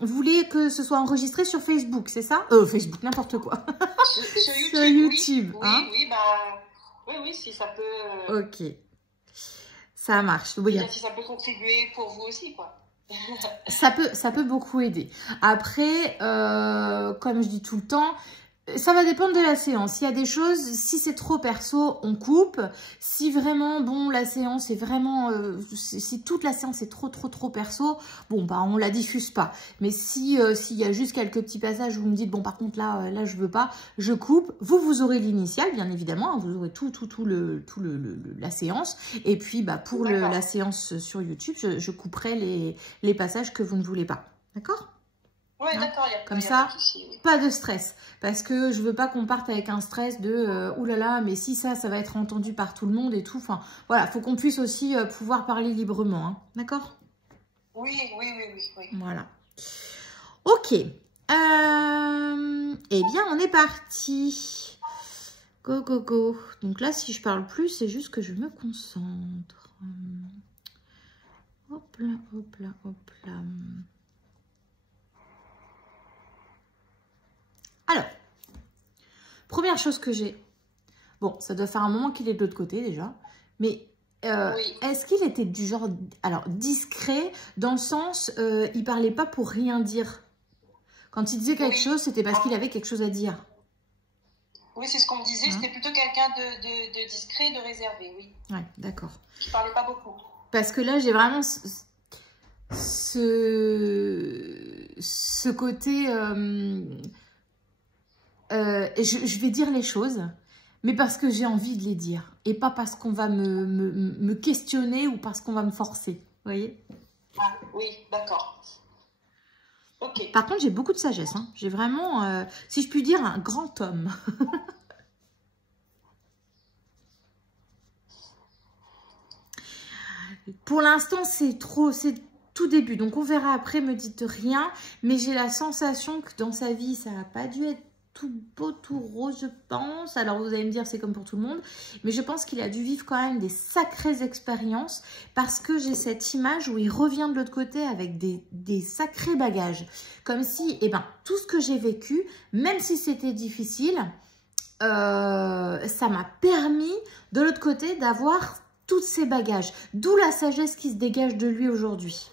voulez que ce soit enregistré sur Facebook, c'est ça? Facebook, n'importe quoi. Sur YouTube, Sur YouTube, oui, hein? oui, bah, oui, si ça peut... Ok, ça marche. Oui, si ça peut contribuer pour vous aussi, quoi. ça peut beaucoup aider. Après, comme je dis tout le temps, ça va dépendre de la séance. Il y a des choses, si c'est trop perso, on coupe. Si vraiment, bon, la séance est vraiment... si toute la séance est trop perso, bon, bah, on la diffuse pas. Mais si s'il y a juste quelques petits passages où vous me dites, bon, par contre, là, je veux pas, je coupe. Vous aurez l'initial, bien évidemment. Hein, vous aurez tout la séance. Et puis, bah, pour la séance sur YouTube, je couperai les passages que vous ne voulez pas. D'accord ? Oui, Hein, d'accord, comme ça, pas de stress. Parce que je veux pas qu'on parte avec un stress de oulala, mais si ça va être entendu par tout le monde et tout. Enfin, voilà, faut qu'on puisse aussi pouvoir parler librement. Hein, d'accord? Oui. Voilà. Ok. Eh bien, on est parti. Go, go, go. Donc là, si je parle plus, c'est juste que je me concentre. Hop là, hop là, hop là. Alors, première chose que j'ai. Bon, ça doit faire un moment qu'il est de l'autre côté déjà. Mais Oui. est-ce qu'il était du genre... Alors, discret, dans le sens, il parlait pas pour rien dire. Quand il disait quelque chose, c'était parce qu'il avait quelque chose à dire. Oui, c'est ce qu'on me disait. C'était plutôt quelqu'un de discret, de réservé, oui. Ouais, d'accord. Je parlais pas beaucoup. Parce que là, j'ai vraiment ce côté... je vais dire les choses, mais parce que j'ai envie de les dire. Et pas parce qu'on va me questionner ou parce qu'on va me forcer. Vous voyez? Ah, oui, d'accord. Ok. Par contre, j'ai beaucoup de sagesse. Hein. J'ai vraiment, si je puis dire, un grand homme. Pour l'instant, c'est tout début. Donc, on verra après, me dites rien. Mais j'ai la sensation que dans sa vie, ça n'a pas dû être tout beau, tout rose, je pense. Alors, vous allez me dire, c'est comme pour tout le monde. Mais je pense qu'il a dû vivre quand même des sacrées expériences. Parce que j'ai cette image où il revient de l'autre côté avec des sacrés bagages. Comme si, eh ben, tout ce que j'ai vécu, même si c'était difficile, ça m'a permis, de l'autre côté, d'avoir tous ces bagages. D'où la sagesse qui se dégage de lui aujourd'hui.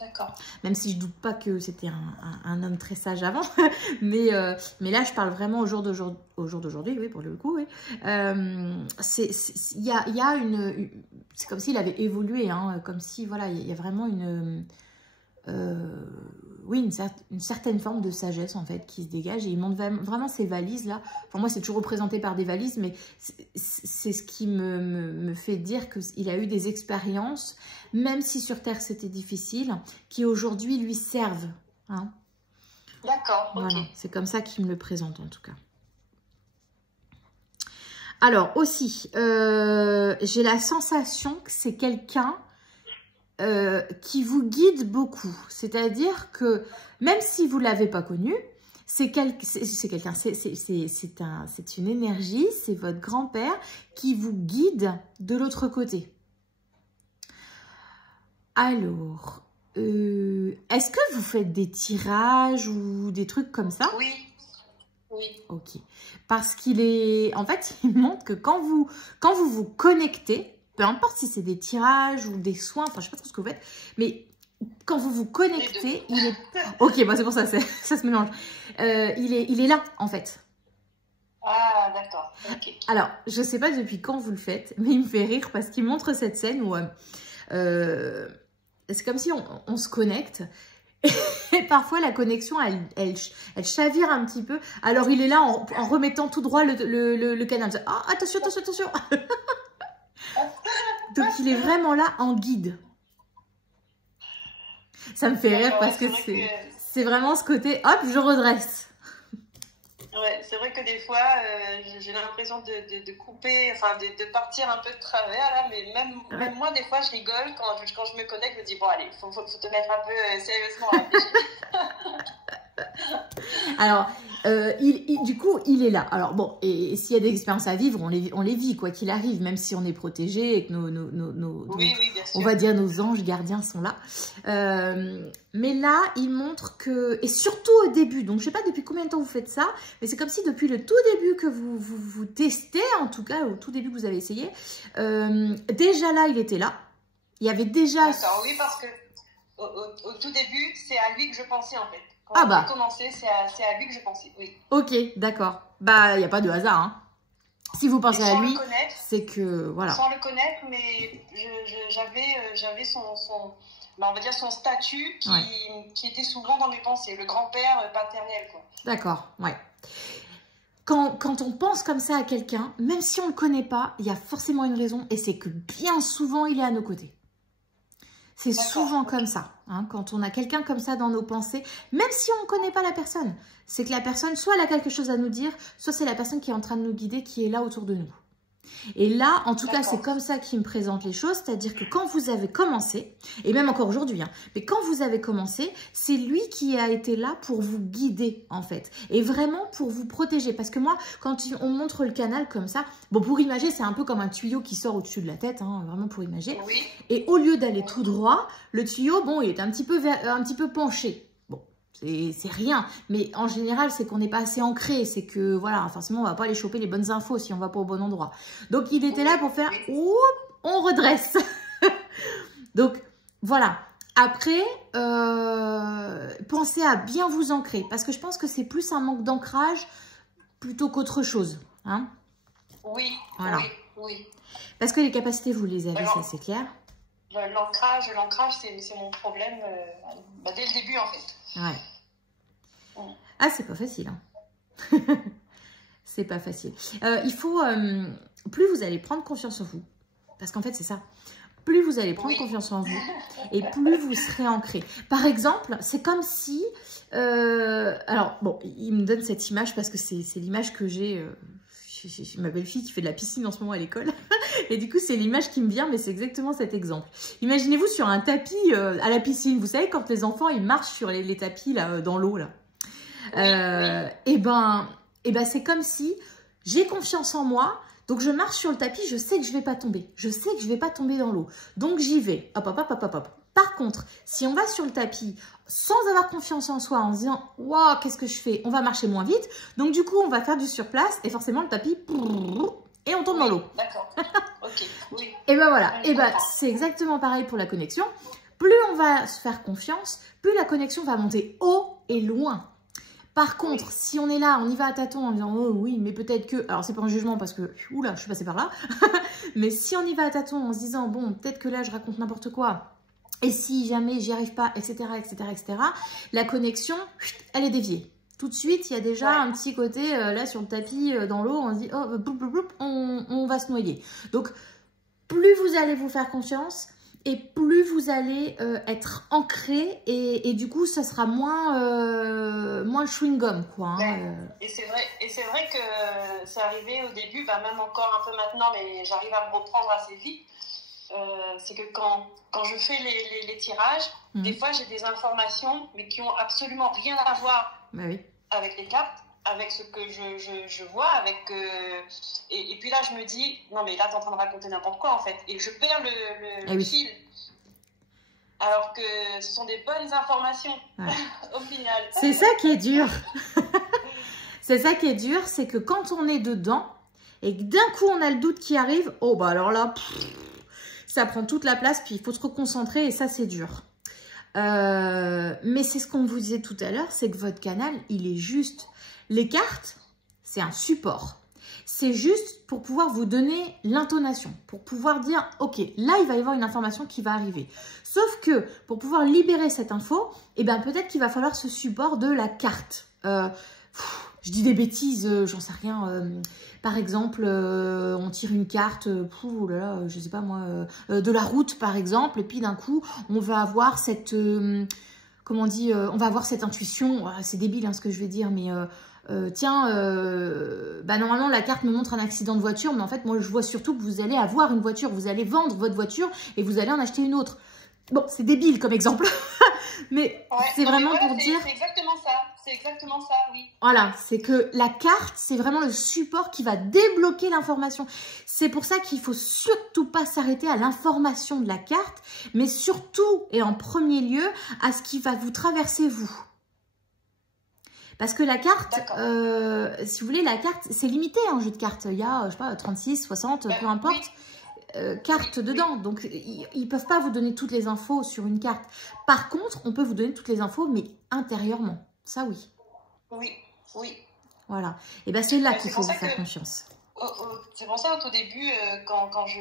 D'accord. Même si je doute pas que c'était un homme très sage avant. mais là, je parle vraiment au jour d'aujourd'hui, oui, pour le coup. Oui. Il y a une... C'est comme s'il avait évolué. Hein, comme si, voilà, il y a vraiment une... oui, une certaine forme de sagesse, en fait, qui se dégage. Et il montre vraiment ces valises-là. Enfin, moi, c'est toujours représenté par des valises, mais c'est ce qui me fait dire qu'il a eu des expériences, même si sur Terre, c'était difficile, qui aujourd'hui lui servent. Hein. D'accord, ok. Voilà, c'est comme ça qu'il me le présente, en tout cas. Alors, aussi, j'ai la sensation que c'est quelqu'un... qui vous guide beaucoup. C'est-à-dire que même si vous ne l'avez pas connu, c'est quelqu'un, c'est une énergie, c'est votre grand-père qui vous guide de l'autre côté. Alors, est-ce que vous faites des tirages ou des trucs comme ça? Oui. Oui. Ok. Parce qu'il est... En fait, il montre que quand vous vous connectez, peu importe si c'est des tirages ou des soins, enfin, je sais pas trop ce que vous faites, mais quand vous vous connectez, il est... Ok, bah c'est pour ça, ça se mélange. Il est là, en fait. Ah, d'accord. Ok. Alors, je sais pas depuis quand vous le faites, mais il me fait rire parce qu'il montre cette scène où c'est comme si on se connecte et parfois la connexion, elle chavire un petit peu. Alors, il est là en remettant tout droit le canal. Ah, attention, attention, attention. Donc, il est vraiment là en guide. Ça me fait rire parce que c'est vraiment ce côté, hop, je redresse. Ouais, c'est vrai que des fois, j'ai l'impression de couper, enfin de partir un peu de travers, là, mais même moi, des fois, je rigole quand je me connecte, je me dis, bon, allez, faut te mettre un peu sérieusement. Alors, Du coup, il est là. Alors bon, et s'il y a des expériences à vivre, on les vit, quoi qu'il arrive, même si on est protégé et que oui, bien sûr. on va dire nos anges gardiens sont là. Mais là, il montre que, et surtout au début, donc je sais pas depuis combien de temps vous faites ça, mais c'est comme si depuis le tout début que vous testez, en tout cas au tout début que vous avez essayé, déjà là, il était là. Il y avait déjà... D'accord, oui, parce que au tout début, c'est à lui que je pensais en fait. Quand Ah bah. j'ai commencé, c'est à lui que je pensais, oui. Ok, d'accord. Bah, il n'y a pas de hasard, hein. Si vous pensez à lui, c'est que, voilà. Sans le connaître, mais j'avais on va dire son statut qui était souvent dans mes pensées, le grand-père paternel, quoi. D'accord, ouais. Quand on pense comme ça à quelqu'un, même si on ne le connaît pas, il y a forcément une raison, et c'est que bien souvent, il est à nos côtés. C'est souvent comme ça, hein, quand on a quelqu'un comme ça dans nos pensées, même si on ne connaît pas la personne. C'est que la personne, soit elle a quelque chose à nous dire, soit c'est la personne qui est en train de nous guider, qui est là autour de nous. Et là, en tout cas, c'est comme ça qu'il me présente les choses, c'est-à-dire que quand vous avez commencé, et même encore aujourd'hui, hein, mais quand vous avez commencé, c'est lui qui a été là pour vous guider, en fait, et vraiment pour vous protéger. Parce que moi, quand on montre le canal comme ça, bon, pour imager, c'est un peu comme un tuyau qui sort au-dessus de la tête, hein, vraiment pour imager. Oui. Et au lieu d'aller tout droit, le tuyau, bon, il est un petit peu penché. C'est rien, mais en général, c'est qu'on n'est pas assez ancré, c'est que, voilà, forcément, on ne va pas aller choper les bonnes infos si on ne va pas au bon endroit. Donc, il était là pour faire, oup, on redresse. Donc, voilà. Après, pensez à bien vous ancrer, parce que je pense que c'est plus un manque d'ancrage plutôt qu'autre chose. Hein, oui, voilà. oui. Parce que les capacités, vous les avez, ça c'est clair. L'ancrage, c'est mon problème dès le début, en fait. Ouais. Ah, c'est pas facile. Hein. C'est pas facile. Il faut... plus vous allez prendre confiance en vous, parce qu'en fait, c'est ça. Plus vous allez prendre confiance en vous, et plus vous serez ancré. Par exemple, c'est comme si... alors, bon, il me donne cette image parce que c'est l'image que j'ai... J'ai ma belle-fille qui fait de la piscine en ce moment à l'école. Et du coup, c'est l'image qui me vient, mais c'est exactement cet exemple. Imaginez-vous sur un tapis à la piscine. Vous savez, quand les enfants, ils marchent sur les tapis là, dans l'eau. Là. Et ben, c'est comme si j'ai confiance en moi. Donc, je marche sur le tapis, je sais que je ne vais pas tomber. Je sais que je ne vais pas tomber dans l'eau. Donc, j'y vais. Hop, hop, hop, hop, hop, hop. Par contre, si on va sur le tapis sans avoir confiance en soi, en se disant « Waouh, qu'est-ce que je fais ?» On va marcher moins vite. Donc, du coup, on va faire du surplace et forcément, le tapis, et on tombe dans l'eau. D'accord. Ok. Oui. Et ben voilà. Et ben, c'est exactement pareil pour la connexion. Plus on va se faire confiance, plus la connexion va monter haut et loin. Par contre, si on est là, on y va à tâtons en disant « Oh oui, mais peut-être que... » Alors, c'est pas un jugement parce que, oula, je suis passée par là. Mais si on y va à tâtons en se disant « Bon, peut-être que là, je raconte n'importe quoi. » Et si jamais j'y arrive pas, etc., la connexion, elle est déviée. Tout de suite, il y a déjà un petit côté, là, sur le tapis, dans l'eau, on se dit, oh, on va se noyer. Donc, plus vous allez vous faire confiance, et plus vous allez être ancré, et du coup, ça sera moins chewing-gum, quoi. Hein, Et c'est vrai que c'est arrivé au début, même encore un peu maintenant, mais j'arrive à me reprendre assez vite. C'est que quand je fais les tirages, des fois j'ai des informations mais qui ont absolument rien à voir avec les cartes, avec ce que je vois, et puis là je me dis non mais là t'es en train de raconter n'importe quoi en fait, et je perds le fil, alors que ce sont des bonnes informations au final. C'est ça qui est dur. C'est ça qui est dur, c'est que quand on est dedans et que d'un coup on a le doute qui arrive, oh bah alors là... Ça prend toute la place, puis il faut se reconcentrer et ça, c'est dur. Mais c'est ce qu'on vous disait tout à l'heure, c'est que votre canal, il est juste. Les cartes, c'est un support. C'est juste pour pouvoir vous donner l'intonation, pour pouvoir dire, ok, là, il va y avoir une information qui va arriver. Sauf que pour pouvoir libérer cette info, eh ben, peut-être qu'il va falloir ce support de la carte. Je dis des bêtises, j'en sais rien. Par exemple, on tire une carte, je sais pas moi, de la route par exemple, et puis d'un coup, on va avoir cette, comment on dit, on va avoir cette intuition. C'est débile hein, ce que je vais dire, mais normalement la carte me montre un accident de voiture, mais en fait, moi je vois surtout que vous allez avoir une voiture, vous allez vendre votre voiture et vous allez en acheter une autre. Bon, c'est débile comme exemple, mais c'est vraiment pour dire... C'est exactement ça. c'est exactement ça, oui. Voilà, c'est que la carte, c'est vraiment le support qui va débloquer l'information. C'est pour ça qu'il ne faut surtout pas s'arrêter à l'information de la carte, mais surtout et en premier lieu à ce qui va vous traverser vous. Parce que la carte, si vous voulez, la carte, c'est limité en jeu de cartes. Il y a, je sais pas, 36, 60, peu importe. Oui. Cartes dedans, donc ils peuvent pas vous donner toutes les infos sur une carte. Par contre, on peut vous donner toutes les infos, mais intérieurement, ça oui. Oui, oui. Voilà, et ben c'est là qu'il faut vous faire confiance. C'est pour ça au tout début, quand je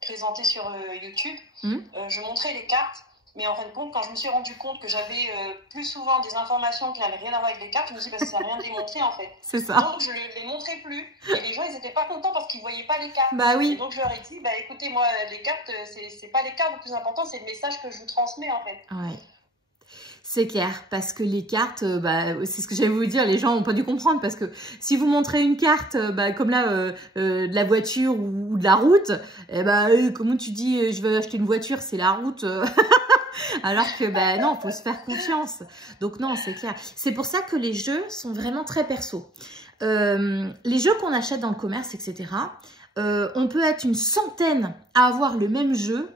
présentais sur YouTube, je montrais les cartes, mais en fin de compte, quand je me suis rendu compte que j'avais plus souvent des informations qui n'avaient rien à voir avec les cartes, je me suis dit, bah, ça sert à rien de les montrer en fait. C'est ça. Donc je ne les montrais plus. Et les gens, ils n'étaient pas contents parce qu'ils ne voyaient pas les cartes. Bah oui. Et donc je leur ai dit, bah écoutez, moi, les cartes, c'est pas les cartes le plus important, c'est le message que je vous transmets en fait. Ouais. C'est clair, parce que les cartes, c'est ce que j'allais vous dire, les gens n'ont pas dû comprendre, parce que si vous montrez une carte, comme là, de la voiture ou de la route, comment tu dis, je veux acheter une voiture, c'est la route alors que, non, il faut se faire confiance. Donc non, c'est clair. C'est pour ça que les jeux sont vraiment très perso. Les jeux qu'on achète dans le commerce, etc., on peut être une centaine à avoir le même jeu,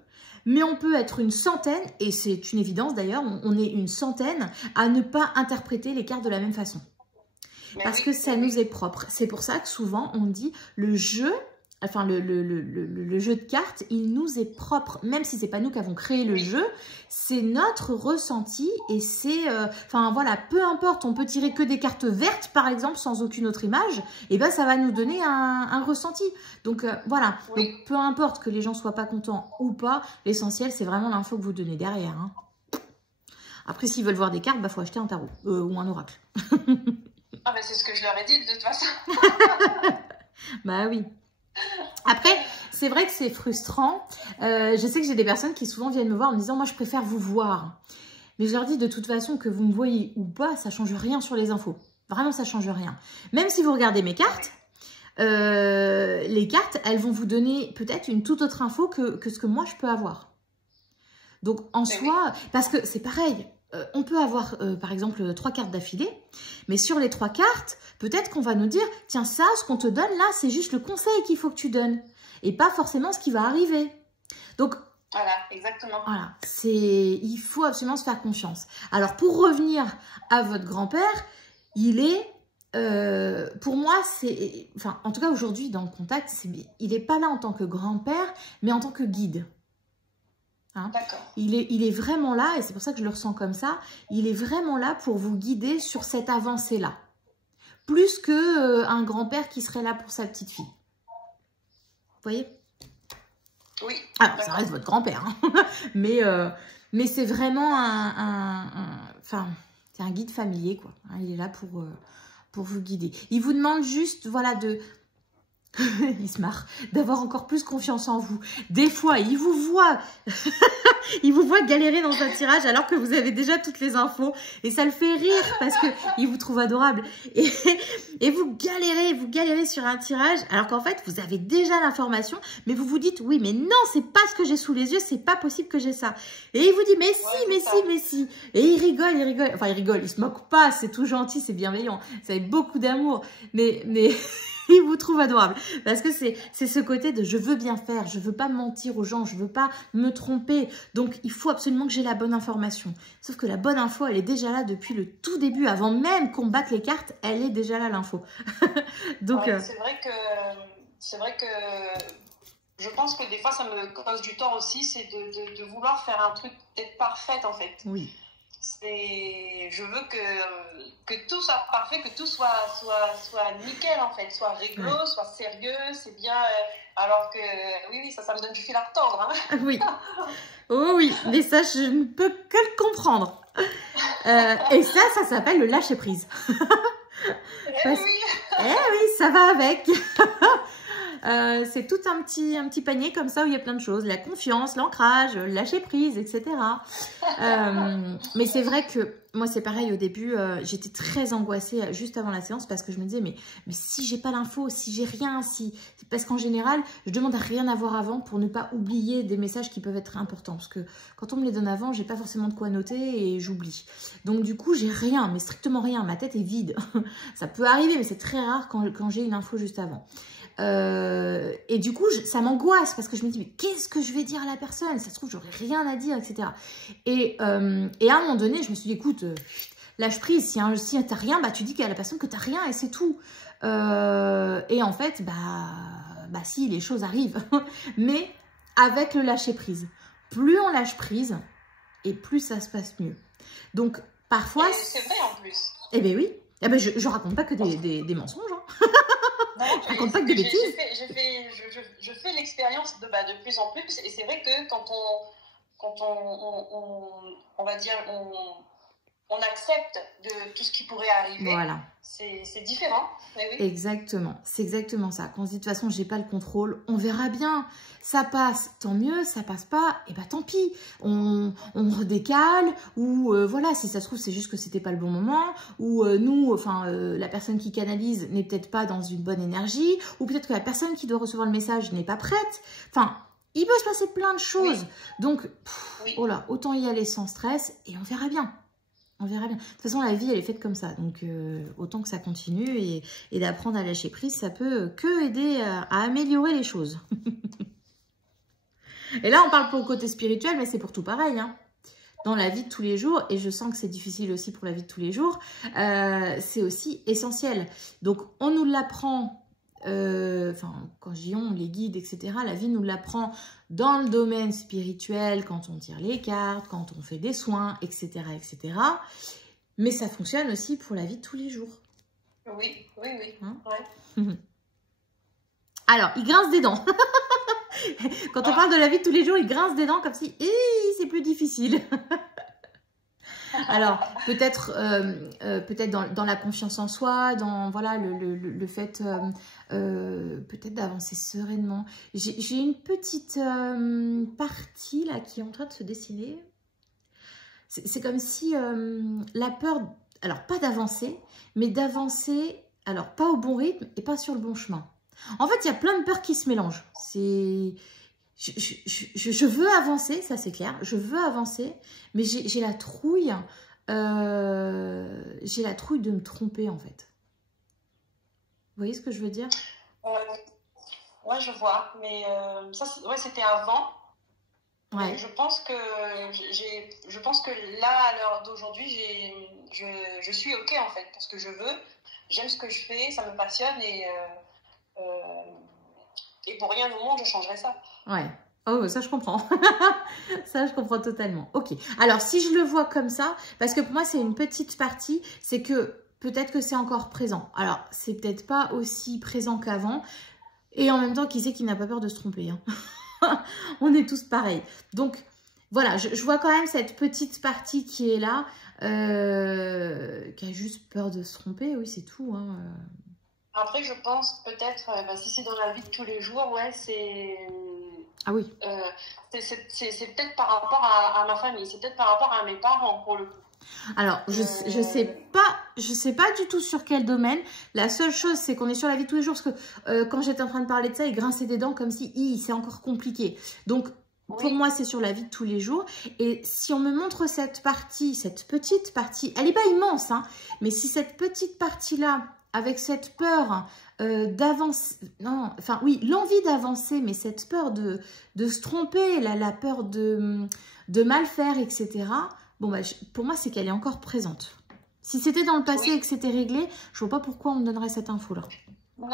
mais on peut être une centaine, et c'est une évidence d'ailleurs, on est une centaine à ne pas interpréter les cartes de la même façon. Parce que ça nous est propre. C'est pour ça que souvent on dit le jeu, enfin le jeu de cartes, il nous est propre. Même si c'est pas nous qui avons créé le jeu, c'est notre ressenti et c'est, enfin voilà, peu importe, on peut tirer que des cartes vertes par exemple sans aucune autre image, et ça va nous donner un ressenti. Donc voilà, donc peu importe que les gens soient pas contents ou pas, l'essentiel c'est vraiment l'info que vous donnez derrière. Hein. Après s'ils veulent voir des cartes, faut acheter un tarot ou un oracle. Ah c'est ce que je leur ai dit de toute façon. Bah oui. Après, c'est vrai que c'est frustrant. Je sais que j'ai des personnes qui souvent viennent me voir en me disant « Moi, je préfère vous voir. » Mais je leur dis de toute façon que vous me voyez ou pas, ça ne change rien sur les infos. Vraiment, ça ne change rien. Même si vous regardez mes cartes, les cartes, elles vont vous donner peut-être une toute autre info que ce que moi, je peux avoir. Donc, en soi, parce que c'est pareil. On peut avoir, par exemple, 3 cartes d'affilée, mais sur les 3 cartes, peut-être qu'on va nous dire, tiens, ça, ce qu'on te donne là, c'est juste le conseil qu'il faut que tu donnes, et pas forcément ce qui va arriver. Donc, voilà, exactement. Voilà, il faut absolument se faire confiance. Alors, pour revenir à votre grand-père, il est, pour moi, c'est, enfin, en tout cas, aujourd'hui, dans le contact, il n'est pas là en tant que grand-père, mais en tant que guide. Hein. Il est vraiment là, et c'est pour ça que je le ressens comme ça, il est vraiment là pour vous guider sur cette avancée-là. Plus qu'un grand-père qui serait là pour sa petite fille. Vous voyez? Oui. Alors, ça reste votre grand-père, hein. mais c'est vraiment enfin, c'est un guide familier, quoi. Hein, il est là pour vous guider. Il vous demande juste, voilà, il se marre, d'avoir encore plus confiance en vous. Des fois, il vous voit galérer dans un tirage alors que vous avez déjà toutes les infos. Et ça le fait rire parce qu'il vous trouve adorable. Et vous galérez sur un tirage alors qu'en fait, vous avez déjà l'information. Mais vous vous dites, oui, mais non, c'est pas ce que j'ai sous les yeux. C'est pas possible que j'ai ça. Et il vous dit, mais si, mais si. Et il rigole. Enfin, il rigole, il se moque pas. C'est tout gentil, c'est bienveillant. Ça avec beaucoup d'amour. Mais... il vous trouve adorable parce que c'est ce côté de je veux bien faire, je veux pas mentir aux gens, je veux pas me tromper, donc il faut absolument que j'ai la bonne information. Sauf que la bonne info, elle est déjà là depuis le tout début, avant même qu'on batte les cartes, elle est déjà là l'info. Donc c'est vrai que je pense que des fois ça me cause du tort aussi, c'est de vouloir faire un truc peut-être parfait en fait. Oui. Je veux que tout soit parfait, que tout soit nickel en fait, soit réglo, soit sérieux, c'est bien, alors que oui, ça me donne du fil à retordre. Hein. Oui, oh oui, mais ça je ne peux que le comprendre. Et ça s'appelle le lâcher prise. Oui. Eh oui, ça va avec. C'est tout un petit panier comme ça où il y a plein de choses. La confiance, l'ancrage, le lâcher prise, etc. Mais c'est vrai que moi, c'est pareil au début. J'étais très angoissée juste avant la séance parce que je me disais, mais si j'ai pas l'info, si j'ai rien, parce qu'en général, je demande à rien avoir avant pour ne pas oublier des messages qui peuvent être importants. Parce que quand on me les donne avant, j'ai pas forcément de quoi noter et j'oublie. Donc du coup, j'ai rien, mais strictement rien. Ma tête est vide. Ça peut arriver, mais c'est très rare quand j'ai une info juste avant. Et du coup, ça m'angoisse parce que je me dis, mais qu'est-ce que je vais dire à la personne? Ça se trouve, j'aurais rien à dire, etc. Et à un moment donné, je me suis dit, écoute, lâche prise. Si t'as rien, bah, tu dis à la personne que t'as rien et c'est tout. Et en fait, bah si, les choses arrivent. Mais avec le lâcher prise. Plus on lâche prise, et plus ça se passe mieux. Donc, parfois... C'est vrai en plus. Eh bien oui. Eh ben, je raconte pas que des mensonges. Hein. Non, je raconte pas que des bêtises. Je fais l'expérience de plus en plus. Et c'est vrai que quand on va dire, on accepte de tout ce qui pourrait arriver, voilà. C'est différent. Mais oui. Exactement, c'est exactement ça. Quand on se dit de toute façon, j'ai pas le contrôle, on verra bien. Ça passe, tant mieux, ça passe pas, et bah tant pis. On redécale, ou voilà, si ça se trouve, c'est juste que c'était pas le bon moment, ou nous, enfin, la personne qui canalise n'est peut-être pas dans une bonne énergie, ou peut-être que la personne qui doit recevoir le message n'est pas prête. Enfin, il peut se passer plein de choses. Oui. Donc, oui. Oh là, autant y aller sans stress, et on verra bien. On verra bien. De toute façon, la vie, elle est faite comme ça. Donc, autant que ça continue et d'apprendre à lâcher prise, ça peut que aider à améliorer les choses. Et là, on parle pour le côté spirituel, mais c'est pour tout pareil. Hein. Dans la vie de tous les jours, et je sens que c'est difficile aussi pour la vie de tous les jours, c'est aussi essentiel. Donc, on nous l'apprend, enfin, quand je dis on, les guides, etc., la vie nous l'apprend dans le domaine spirituel, quand on tire les cartes, quand on fait des soins, etc., etc. Mais ça fonctionne aussi pour la vie de tous les jours. Oui, oui, oui. Hein ouais. Alors, il grince des dents. Quand on parle de la vie de tous les jours, il grince des dents comme si c'est plus difficile. Alors, peut-être dans la confiance en soi, dans voilà, le fait peut-être d'avancer sereinement. J'ai une petite partie là qui est en train de se dessiner. C'est comme si la peur, alors pas d'avancer, mais d'avancer, alors pas au bon rythme et pas sur le bon chemin. En fait, il y a plein de peurs qui se mélangent. Je veux avancer, ça c'est clair. Je veux avancer, mais j'ai la trouille. J'ai la trouille de me tromper en fait. Vous voyez ce que je veux dire? Ouais, je vois. Mais ça, ouais, c'était avant. Ouais. Je pense que là, à l'heure d'aujourd'hui, je suis OK en fait, parce que je veux. J'aime ce que je fais, ça me passionne et pour rien au monde, je changerais ça. Ouais. Oh, ça, je comprends. Ça, je comprends totalement. Ok. Alors, si je le vois comme ça, parce que pour moi, c'est une petite partie, c'est que peut-être que c'est encore présent. Alors, c'est peut-être pas aussi présent qu'avant. Et en même temps, qui sait qui n'a pas peur de se tromper, hein. On est tous pareils. Donc, voilà, je vois quand même cette petite partie qui est là, qui a juste peur de se tromper. Oui, c'est tout, hein. Après, je pense peut-être, si c'est dans la vie de tous les jours, ouais, c'est... Ah oui. C'est peut-être par rapport à ma famille, c'est peut-être par rapport à mes parents, pour le coup. Alors, je sais pas du tout sur quel domaine. La seule chose, c'est qu'on est sur la vie de tous les jours. Parce que quand j'étais en train de parler de ça, il grinçait des dents comme si c'est encore compliqué. Donc, pour moi, c'est sur la vie de tous les jours. Et si on me montre cette partie, cette petite partie, elle n'est pas immense, hein, mais si cette petite partie-là, avec cette peur d'avancer, non, enfin oui, l'envie d'avancer, mais cette peur de se tromper, la peur de mal faire, etc. Bon, bah, pour moi, c'est qu'elle est encore présente. Si c'était dans le passé et que c'était réglé, je vois pas pourquoi on me donnerait cette info-là. Non,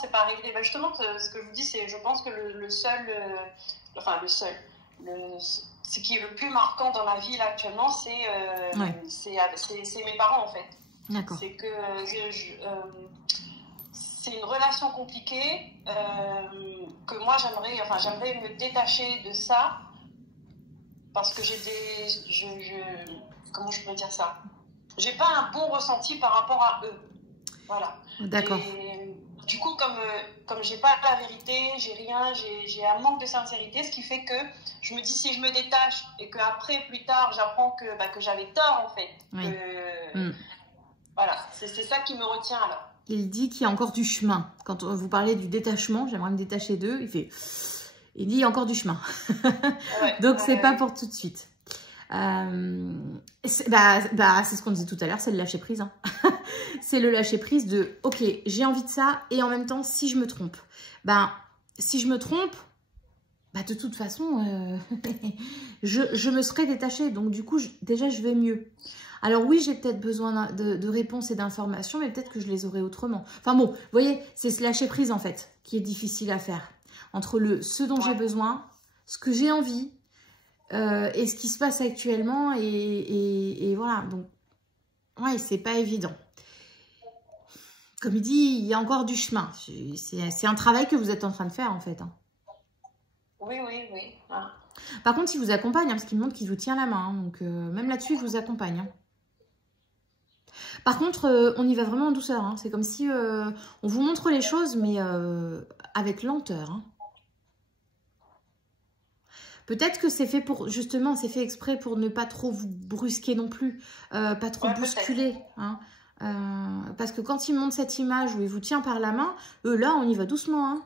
c'est pas réglé. Bah, justement, ce que je vous dis, c'est, je pense que ce qui est le plus marquant dans ma vie là, actuellement, c'est mes parents, en fait. D'accord. C'est que c'est une relation compliquée que moi, j'aimerais me détacher de ça parce que comment je peux dire ça? J'ai pas un bon ressenti par rapport à eux. Voilà. D'accord. du coup, comme j'ai pas la vérité, j'ai rien, j'ai un manque de sincérité, ce qui fait que je me dis si je me détache et qu'après, plus tard, j'apprends que j'avais tort en fait. Oui. Voilà, c'est ça qui me retient là. Il dit qu'il y a encore du chemin. Quand vous parlez du détachement, j'aimerais me détacher d'eux, il dit il y a encore du chemin. Donc c'est pas pour tout de suite. C'est ce qu'on disait tout à l'heure, c'est le lâcher prise. Hein. C'est le lâcher prise de ok, j'ai envie de ça et en même temps si je me trompe. Si je me trompe, de toute façon je me serais détachée. Donc du coup déjà je vais mieux. Alors oui, j'ai peut-être besoin de réponses et d'informations, mais peut-être que je les aurai autrement. Enfin bon, vous voyez, c'est ce lâcher prise en fait qui est difficile à faire. Entre ce dont j'ai besoin, ce que j'ai envie et ce qui se passe actuellement et voilà. Donc, ouais, c'est pas évident. Comme il dit, il y a encore du chemin. C'est un travail que vous êtes en train de faire en fait. Hein. Oui. Ah. Par contre, il vous accompagne, parce qu'il me montre qu'il vous tient la main. Hein, donc, même là-dessus, je vous accompagne. Hein. Par contre, on y va vraiment en douceur. Hein. C'est comme si on vous montre les choses, mais avec lenteur. Hein. Peut-être que c'est fait pour, justement, c'est fait exprès pour ne pas trop vous brusquer non plus, pas trop bousculer. Hein. Parce que quand il montre cette image où il vous tient par la main, là, on y va doucement. Hein.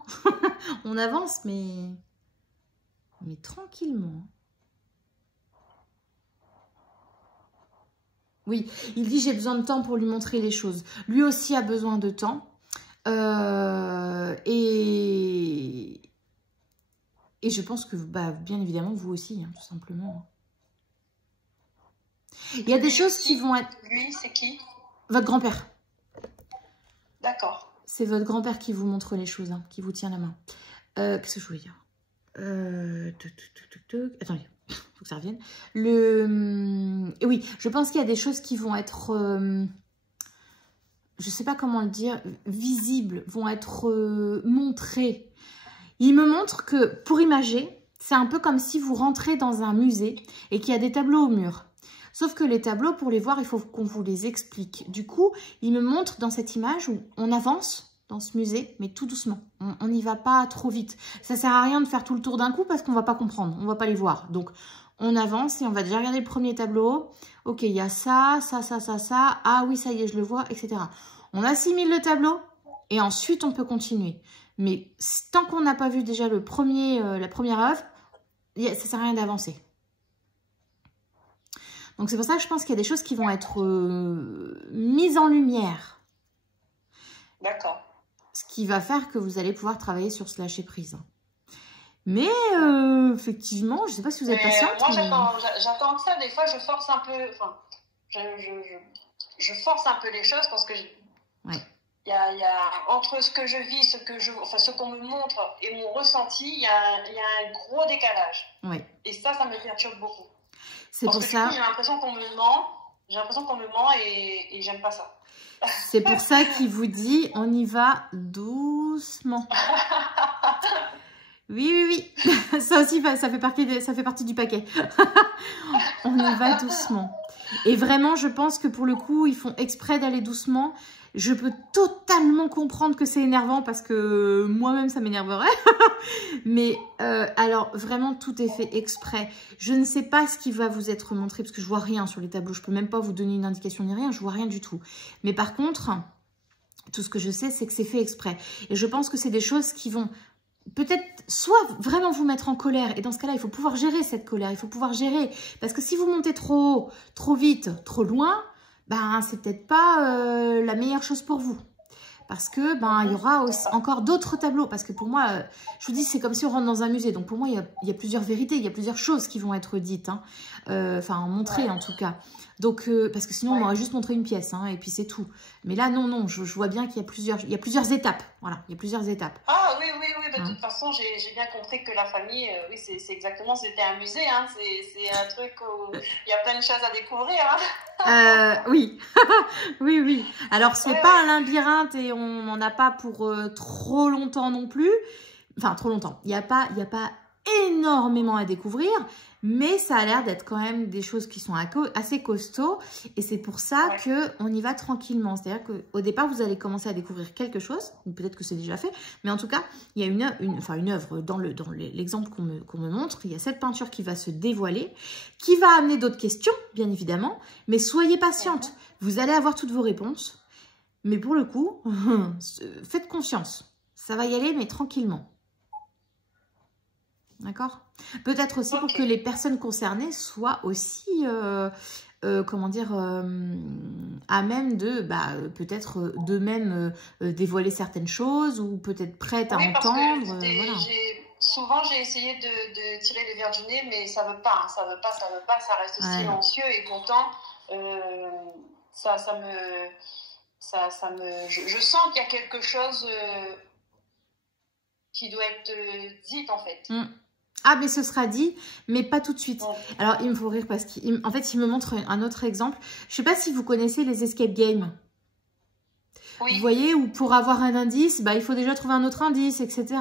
On avance, mais tranquillement. Oui, il dit j'ai besoin de temps pour lui montrer les choses. Lui aussi a besoin de temps. Et je pense que, bien évidemment, vous aussi, hein, tout simplement. Il y a des choses qui vont être... Lui, c'est qui? Votre grand-père. D'accord. C'est votre grand-père qui vous montre les choses, hein, qui vous tient la main. Qu'est-ce que je voulais dire? Attendez, il faut que ça revienne. Oui, je pense qu'il y a des choses qui vont être... je ne sais pas comment le dire, visibles, vont être montrées. Il me montre que, pour imager, c'est un peu comme si vous rentrez dans un musée et qu'il y a des tableaux au mur. Sauf que les tableaux, pour les voir, il faut qu'on vous les explique. Du coup, il me montre dans cette image où on avance dans ce musée, mais tout doucement. On n'y va pas trop vite. Ça ne sert à rien de faire tout le tour d'un coup parce qu'on ne va pas comprendre, on ne va pas les voir. Donc, on avance et on va déjà regarder le premier tableau. Ok, il y a ça. Ah oui, ça y est, je le vois, etc. On assimile le tableau et ensuite, on peut continuer. Mais tant qu'on n'a pas vu déjà la première œuvre, ça ne sert à rien d'avancer. Donc, c'est pour ça que je pense qu'il y a des choses qui vont être mises en lumière. D'accord. Ce qui va faire que vous allez pouvoir travailler sur ce lâcher-prise. Mais, effectivement, je ne sais pas si vous êtes patiente. Moi, j'attends que ça. Des fois, je force un peu... Enfin, je force un peu les choses parce que... Ouais. Il y a entre ce que je vis, ce qu'on me montre et mon ressenti, il y a un gros décalage. Ouais. Et ça me perturbe beaucoup. C'est pour ça. J'ai l'impression qu'on me ment. J'ai l'impression qu'on me ment et j'aime pas ça. C'est pour ça qu'il vous dit, on y va doucement. Oui. Ça aussi, ça fait partie du paquet. On y va doucement. Et vraiment, je pense que pour le coup, ils font exprès d'aller doucement. Je peux totalement comprendre que c'est énervant parce que moi-même, ça m'énerverait. Mais alors, vraiment, tout est fait exprès. Je ne sais pas ce qui va vous être montré parce que je vois rien sur les tableaux. Je peux même pas vous donner une indication ni rien. Je vois rien du tout. Mais par contre, tout ce que je sais, c'est que c'est fait exprès. Et je pense que c'est des choses qui vont peut-être soit vraiment vous mettre en colère. Et dans ce cas-là, il faut pouvoir gérer cette colère. Il faut pouvoir gérer. Parce que si vous montez trop haut, trop vite, trop loin... c'est peut-être pas la meilleure chose pour vous. Parce que, il y aura aussi encore d'autres tableaux. Parce que pour moi, je vous dis, c'est comme si on rentre dans un musée. Donc pour moi, il y a plusieurs vérités, il y a plusieurs choses qui vont être dites. Hein. Montrées en tout cas. Donc, parce que sinon, on aurait juste montré une pièce. Hein, et puis c'est tout. Mais là, non, je vois bien qu'il y a plusieurs étapes. Voilà, il y a plusieurs étapes. Ah oui. De toute façon, j'ai bien compris que la famille, oui, c'est exactement, c'était un musée. Hein, c'est un truc où il y a plein de choses à découvrir. Hein. Oui. Oui. Alors, c'est pas un labyrinthe et on n'en a pas pour trop longtemps non plus. Enfin, trop longtemps. Il n'y a pas énormément à découvrir, mais ça a l'air d'être quand même des choses qui sont assez costauds. Et c'est pour ça qu'on y va tranquillement. C'est-à-dire qu'au départ, vous allez commencer à découvrir quelque chose, ou peut-être que c'est déjà fait, mais en tout cas, il y a une œuvre dans l'exemple qu'on me montre. Il y a cette peinture qui va se dévoiler, qui va amener d'autres questions, bien évidemment, mais soyez patiente. Vous allez avoir toutes vos réponses, mais pour le coup, faites confiance. Ça va y aller, mais tranquillement. D'accord? Peut-être aussi pour que les personnes concernées soient aussi, comment dire, à même de, peut-être d'eux-mêmes dévoiler certaines choses ou peut-être prêtes à entendre. Voilà. Souvent, j'ai essayé de tirer les verres du nez, mais ça veut pas, ça reste silencieux et pourtant, je sens qu'il y a quelque chose qui doit être dit en fait. Ah, mais ce sera dit, mais pas tout de suite. Alors, il me faut rire parce qu'en fait, il me montre un autre exemple. Je ne sais pas si vous connaissez les escape games. Vous voyez, où pour avoir un indice, il faut déjà trouver un autre indice, etc.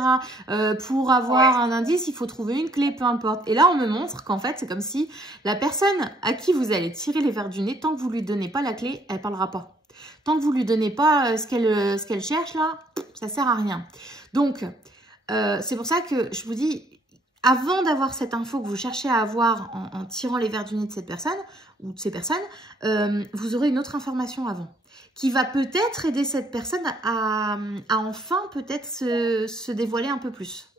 Pour avoir un indice, il faut trouver une clé, peu importe. Et là, on me montre qu'en fait, c'est comme si la personne à qui vous allez tirer les verres du nez, tant que vous ne lui donnez pas la clé, elle ne parlera pas. Tant que vous ne lui donnez pas ce qu'elle cherche, là, ça ne sert à rien. Donc, c'est pour ça que je vous dis... Avant d'avoir cette info que vous cherchez à avoir en tirant les verres du nez de cette personne ou de ces personnes, vous aurez une autre information avant qui va peut-être aider cette personne à enfin peut-être se dévoiler un peu plus.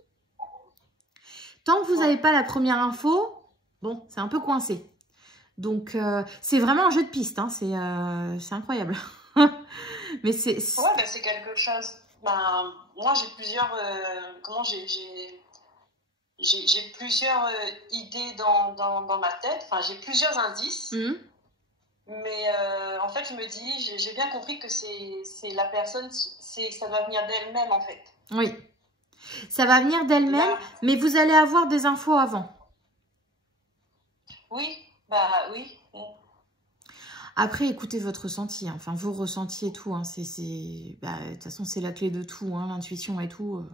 Tant que vous n'avez pas la première info, bon, c'est un peu coincé. Donc, c'est vraiment un jeu de piste, hein, c'est incroyable. Mais c'est... Ouais, c'est quelque chose. Moi, j'ai plusieurs... J'ai plusieurs idées dans ma tête, enfin j'ai plusieurs indices, mais en fait je me dis, j'ai bien compris que c'est la personne, ça doit venir d'elle-même en fait. Oui, ça va venir d'elle-même, mais vous allez avoir des infos avant. Oui, oui. Après, écoutez votre ressenti, hein. Enfin vos ressentis et tout, hein. De toute façon c'est la clé de tout, hein, l'intuition et tout,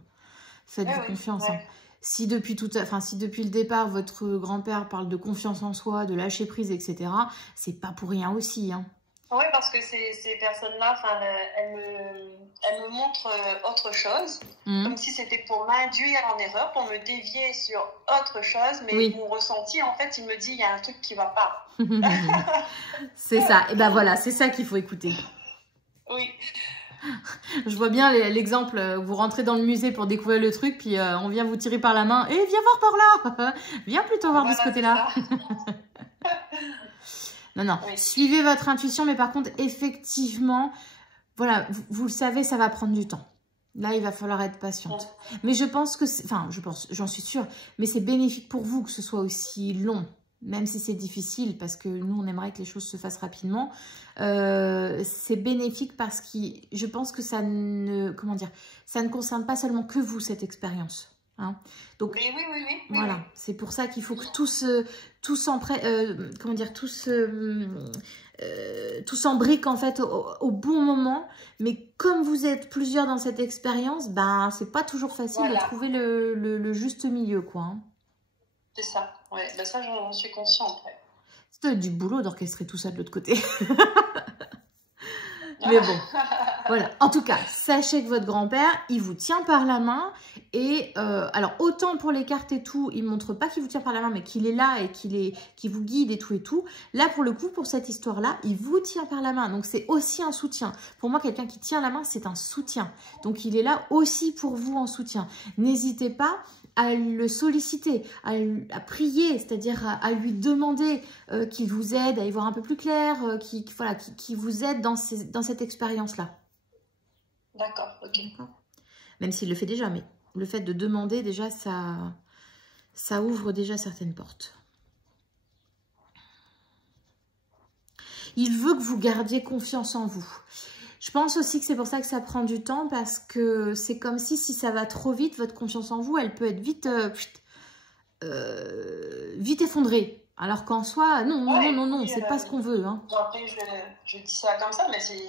faites-vous confiance. Hein. Si depuis le départ, votre grand-père parle de confiance en soi, de lâcher prise, etc., c'est pas pour rien aussi. Hein. Oui, parce que ces personnes-là, elles me montrent autre chose, comme si c'était pour m'induire en erreur, pour me dévier sur autre chose, mais mon ressenti, en fait, il me dit, il y a un truc qui va pas. C'est ça. Et ben voilà, c'est ça qu'il faut écouter. Oui. Je vois bien l'exemple, vous rentrez dans le musée pour découvrir le truc, puis on vient vous tirer par la main. Et viens voir par là. Viens plutôt voir de ce côté-là. Non. Suivez votre intuition, mais par contre, effectivement, voilà, vous le savez, ça va prendre du temps. Là, il va falloir être patiente. Mais je pense que j'en suis sûre, mais c'est bénéfique pour vous que ce soit aussi long. Même si c'est difficile, parce que nous, on aimerait que les choses se fassent rapidement. C'est bénéfique parce que je pense que ça ne concerne pas seulement que vous, cette expérience. Hein. Donc, voilà, c'est pour ça qu'il faut que tout s'embrique en fait au bon moment. Mais comme vous êtes plusieurs dans cette expérience, c'est pas toujours facile de trouver le juste milieu, quoi. Hein. C'est ça, ouais. Ça, j'en suis consciente. Ouais. C'est du boulot d'orchestrer tout ça de l'autre côté. Mais bon, voilà. En tout cas, sachez que votre grand-père, il vous tient par la main. Et alors, autant pour les cartes et tout, il ne montre pas qu'il vous tient par la main, mais qu'il est là et qu'il vous guide et tout et tout. Là, pour le coup, pour cette histoire-là, il vous tient par la main. Donc, c'est aussi un soutien. Pour moi, quelqu'un qui tient la main, c'est un soutien. Donc, il est là aussi pour vous en soutien. N'hésitez pas à le solliciter, à prier, c'est-à-dire à lui demander qu'il vous aide à y voir un peu plus clair, qui vous aide dans cette expérience-là. D'accord, ok. Même s'il le fait déjà, mais le fait de demander, déjà, ça ouvre déjà certaines portes. Il veut que vous gardiez confiance en vous. Je pense aussi que c'est pour ça que ça prend du temps, parce que c'est comme si ça va trop vite, votre confiance en vous, elle peut être vite effondrée. Alors qu'en soi, non, c'est pas ce qu'on veut. Hein. Après, je dis ça comme ça, mais c'est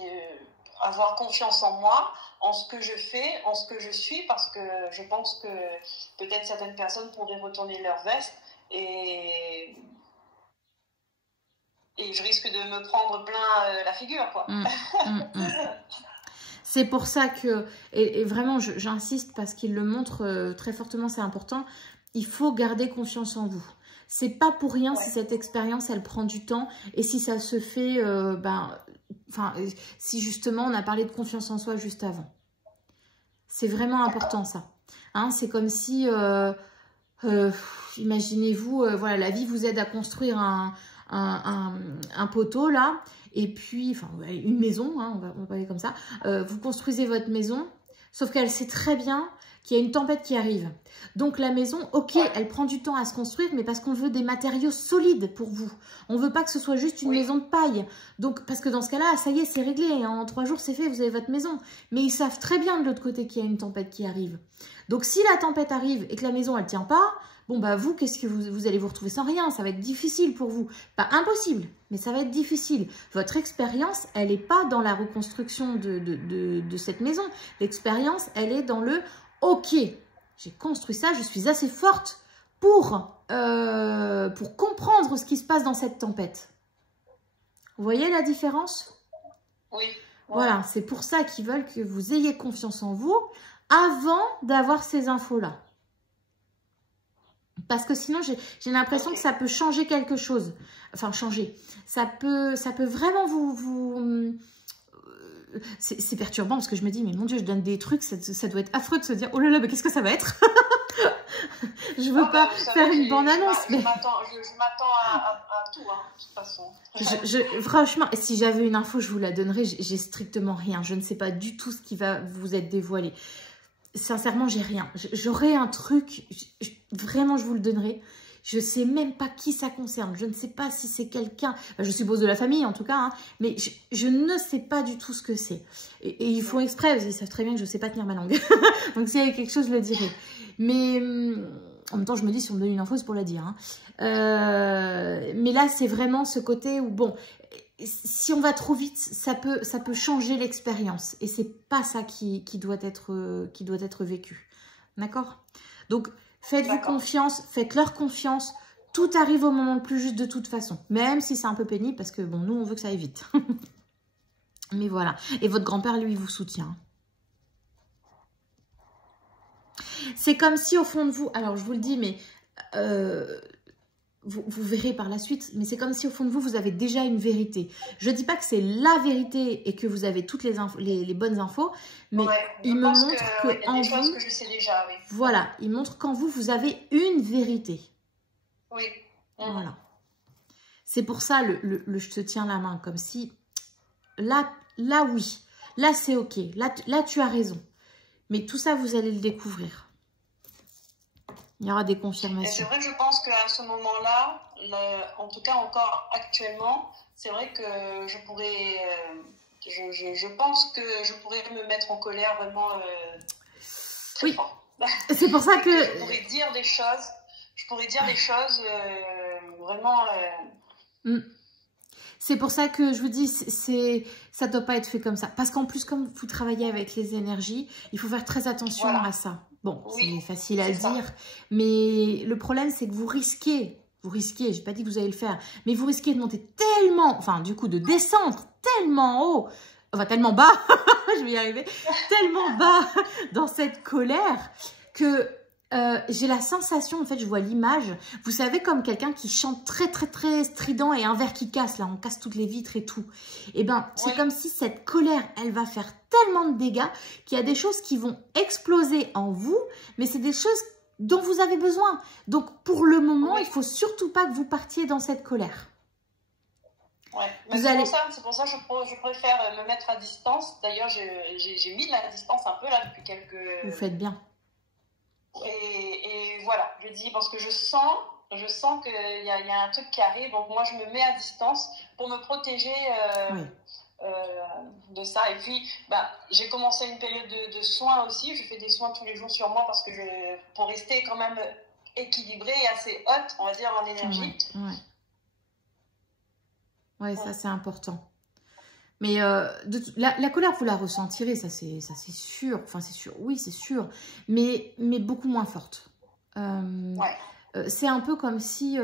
avoir confiance en moi, en ce que je fais, en ce que je suis, parce que je pense que peut-être certaines personnes pourraient retourner leur veste et je risque de me prendre plein la figure, quoi. C'est pour ça que, et vraiment j'insiste parce qu'il le montre très fortement, c'est important, il faut garder confiance en vous. C'est pas pour rien si cette expérience, elle prend du temps et si ça se fait, si justement on a parlé de confiance en soi juste avant. C'est vraiment important ça. Hein, c'est comme si, imaginez-vous, voilà, la vie vous aide à construire un poteau là, et puis, enfin, une maison, hein, on va parler comme ça. Vous construisez votre maison, sauf qu'elle sait très bien qu'il y a une tempête qui arrive. Donc la maison, ok, elle prend du temps à se construire, mais parce qu'on veut des matériaux solides pour vous. On veut pas que ce soit juste une maison de paille. Donc, parce que dans ce cas-là, ça y est, c'est réglé. Hein, en 3 jours, c'est fait, vous avez votre maison. Mais ils savent très bien de l'autre côté qu'il y a une tempête qui arrive. Donc si la tempête arrive et que la maison, elle tient pas, bon bah vous, qu'est-ce que vous allez vous retrouver sans rien? Ça va être difficile pour vous. Pas impossible, mais ça va être difficile. Votre expérience, elle n'est pas dans la reconstruction de cette maison. L'expérience, elle est dans le « Ok, j'ai construit ça, je suis assez forte pour comprendre ce qui se passe dans cette tempête. » Vous voyez la différence? Oui. Voilà, c'est pour ça qu'ils veulent que vous ayez confiance en vous avant d'avoir ces infos-là. Parce que sinon, j'ai l'impression que ça peut changer quelque chose. Enfin, changer. Ça peut vraiment c'est perturbant parce que je me dis, mais mon Dieu, je donne des trucs, ça doit être affreux de se dire, oh là là, mais qu'est-ce que ça va être? Je veux pas faire une bande-annonce. Je m'attends à tout, hein, de toute façon. Franchement, si j'avais une info, je vous la donnerais. J'ai strictement rien. Je ne sais pas du tout ce qui va vous être dévoilé. Sincèrement, j'ai rien. J'aurais un truc, vraiment, je vous le donnerai. Je ne sais même pas qui ça concerne. Je ne sais pas si c'est quelqu'un, je suppose de la famille en tout cas, hein, mais je ne sais pas du tout ce que c'est. Et ils font exprès, parce qu'ils savent très bien que je ne sais pas tenir ma langue. Donc s'il y avait quelque chose, je le dirais. Mais en même temps, je me dis, si on me donne une info, c'est pour la dire. Hein. Mais là, c'est vraiment ce côté où, bon, si on va trop vite, ça peut changer l'expérience. Et c'est pas ça qui doit être vécu. D'accord? Donc, faites-vous confiance, faites-leur confiance. Tout arrive au moment le plus juste de toute façon. Même si c'est un peu pénible parce que, bon, nous, on veut que ça aille vite. Mais voilà. Et votre grand-père, lui, vous soutient. C'est comme si, au fond de vous... Alors, je vous le dis, mais... Vous verrez par la suite, mais c'est comme si au fond de vous, vous avez déjà une vérité. Je ne dis pas que c'est la vérité et que vous avez toutes les bonnes infos, mais il me montre que en vous, que je sais déjà, oui. Voilà, il montre qu'en vous, vous avez une vérité. Oui. Voilà. C'est pour ça le je te tiens la main, comme si, là oui, là c'est ok, là tu as raison. Mais tout ça, vous allez le découvrir. Il y aura des confirmations. Et c'est vrai que je pense qu'à ce moment-là, en tout cas encore actuellement, c'est vrai que je pourrais, je pense que je pourrais me mettre en colère vraiment très fort. C'est pour ça que... Je pourrais dire des choses, vraiment... C'est pour ça que je vous dis, ça ne doit pas être fait comme ça. Parce qu'en plus, comme vous travaillez avec les énergies, il faut faire très attention à ça. Bon, c'est facile à dire, mais le problème, c'est que vous risquez, je n'ai pas dit que vous allez le faire, mais vous risquez de monter tellement, enfin, du coup, de descendre tellement haut, enfin, tellement bas, je vais y arriver, tellement bas dans cette colère que... j'ai la sensation, en fait, je vois l'image, vous savez, comme quelqu'un qui chante très, très, très strident et un verre qui casse, là, on casse toutes les vitres et tout. Et ben, c'est comme si cette colère, elle va faire tellement de dégâts qu'il y a des choses qui vont exploser en vous, mais c'est des choses dont vous avez besoin. Donc, pour le moment, il ne faut surtout pas que vous partiez dans cette colère. Ouais, c'est pour ça que je préfère me mettre à distance. D'ailleurs, j'ai mis de la distance un peu, là, depuis quelques... Vous faites bien. Et voilà, je dis parce que je sens qu'il y a un truc qui arrive, donc moi je me mets à distance pour me protéger de ça. Et puis j'ai commencé une période de soins aussi, je fais des soins tous les jours sur moi parce que pour rester quand même équilibrée et assez haute, on va dire, en énergie. Ouais, ça c'est important. Mais la colère, vous la ressentirez, ça c'est sûr. Enfin, c'est sûr, oui, c'est sûr. Mais beaucoup moins forte. Ouais. C'est un peu comme si...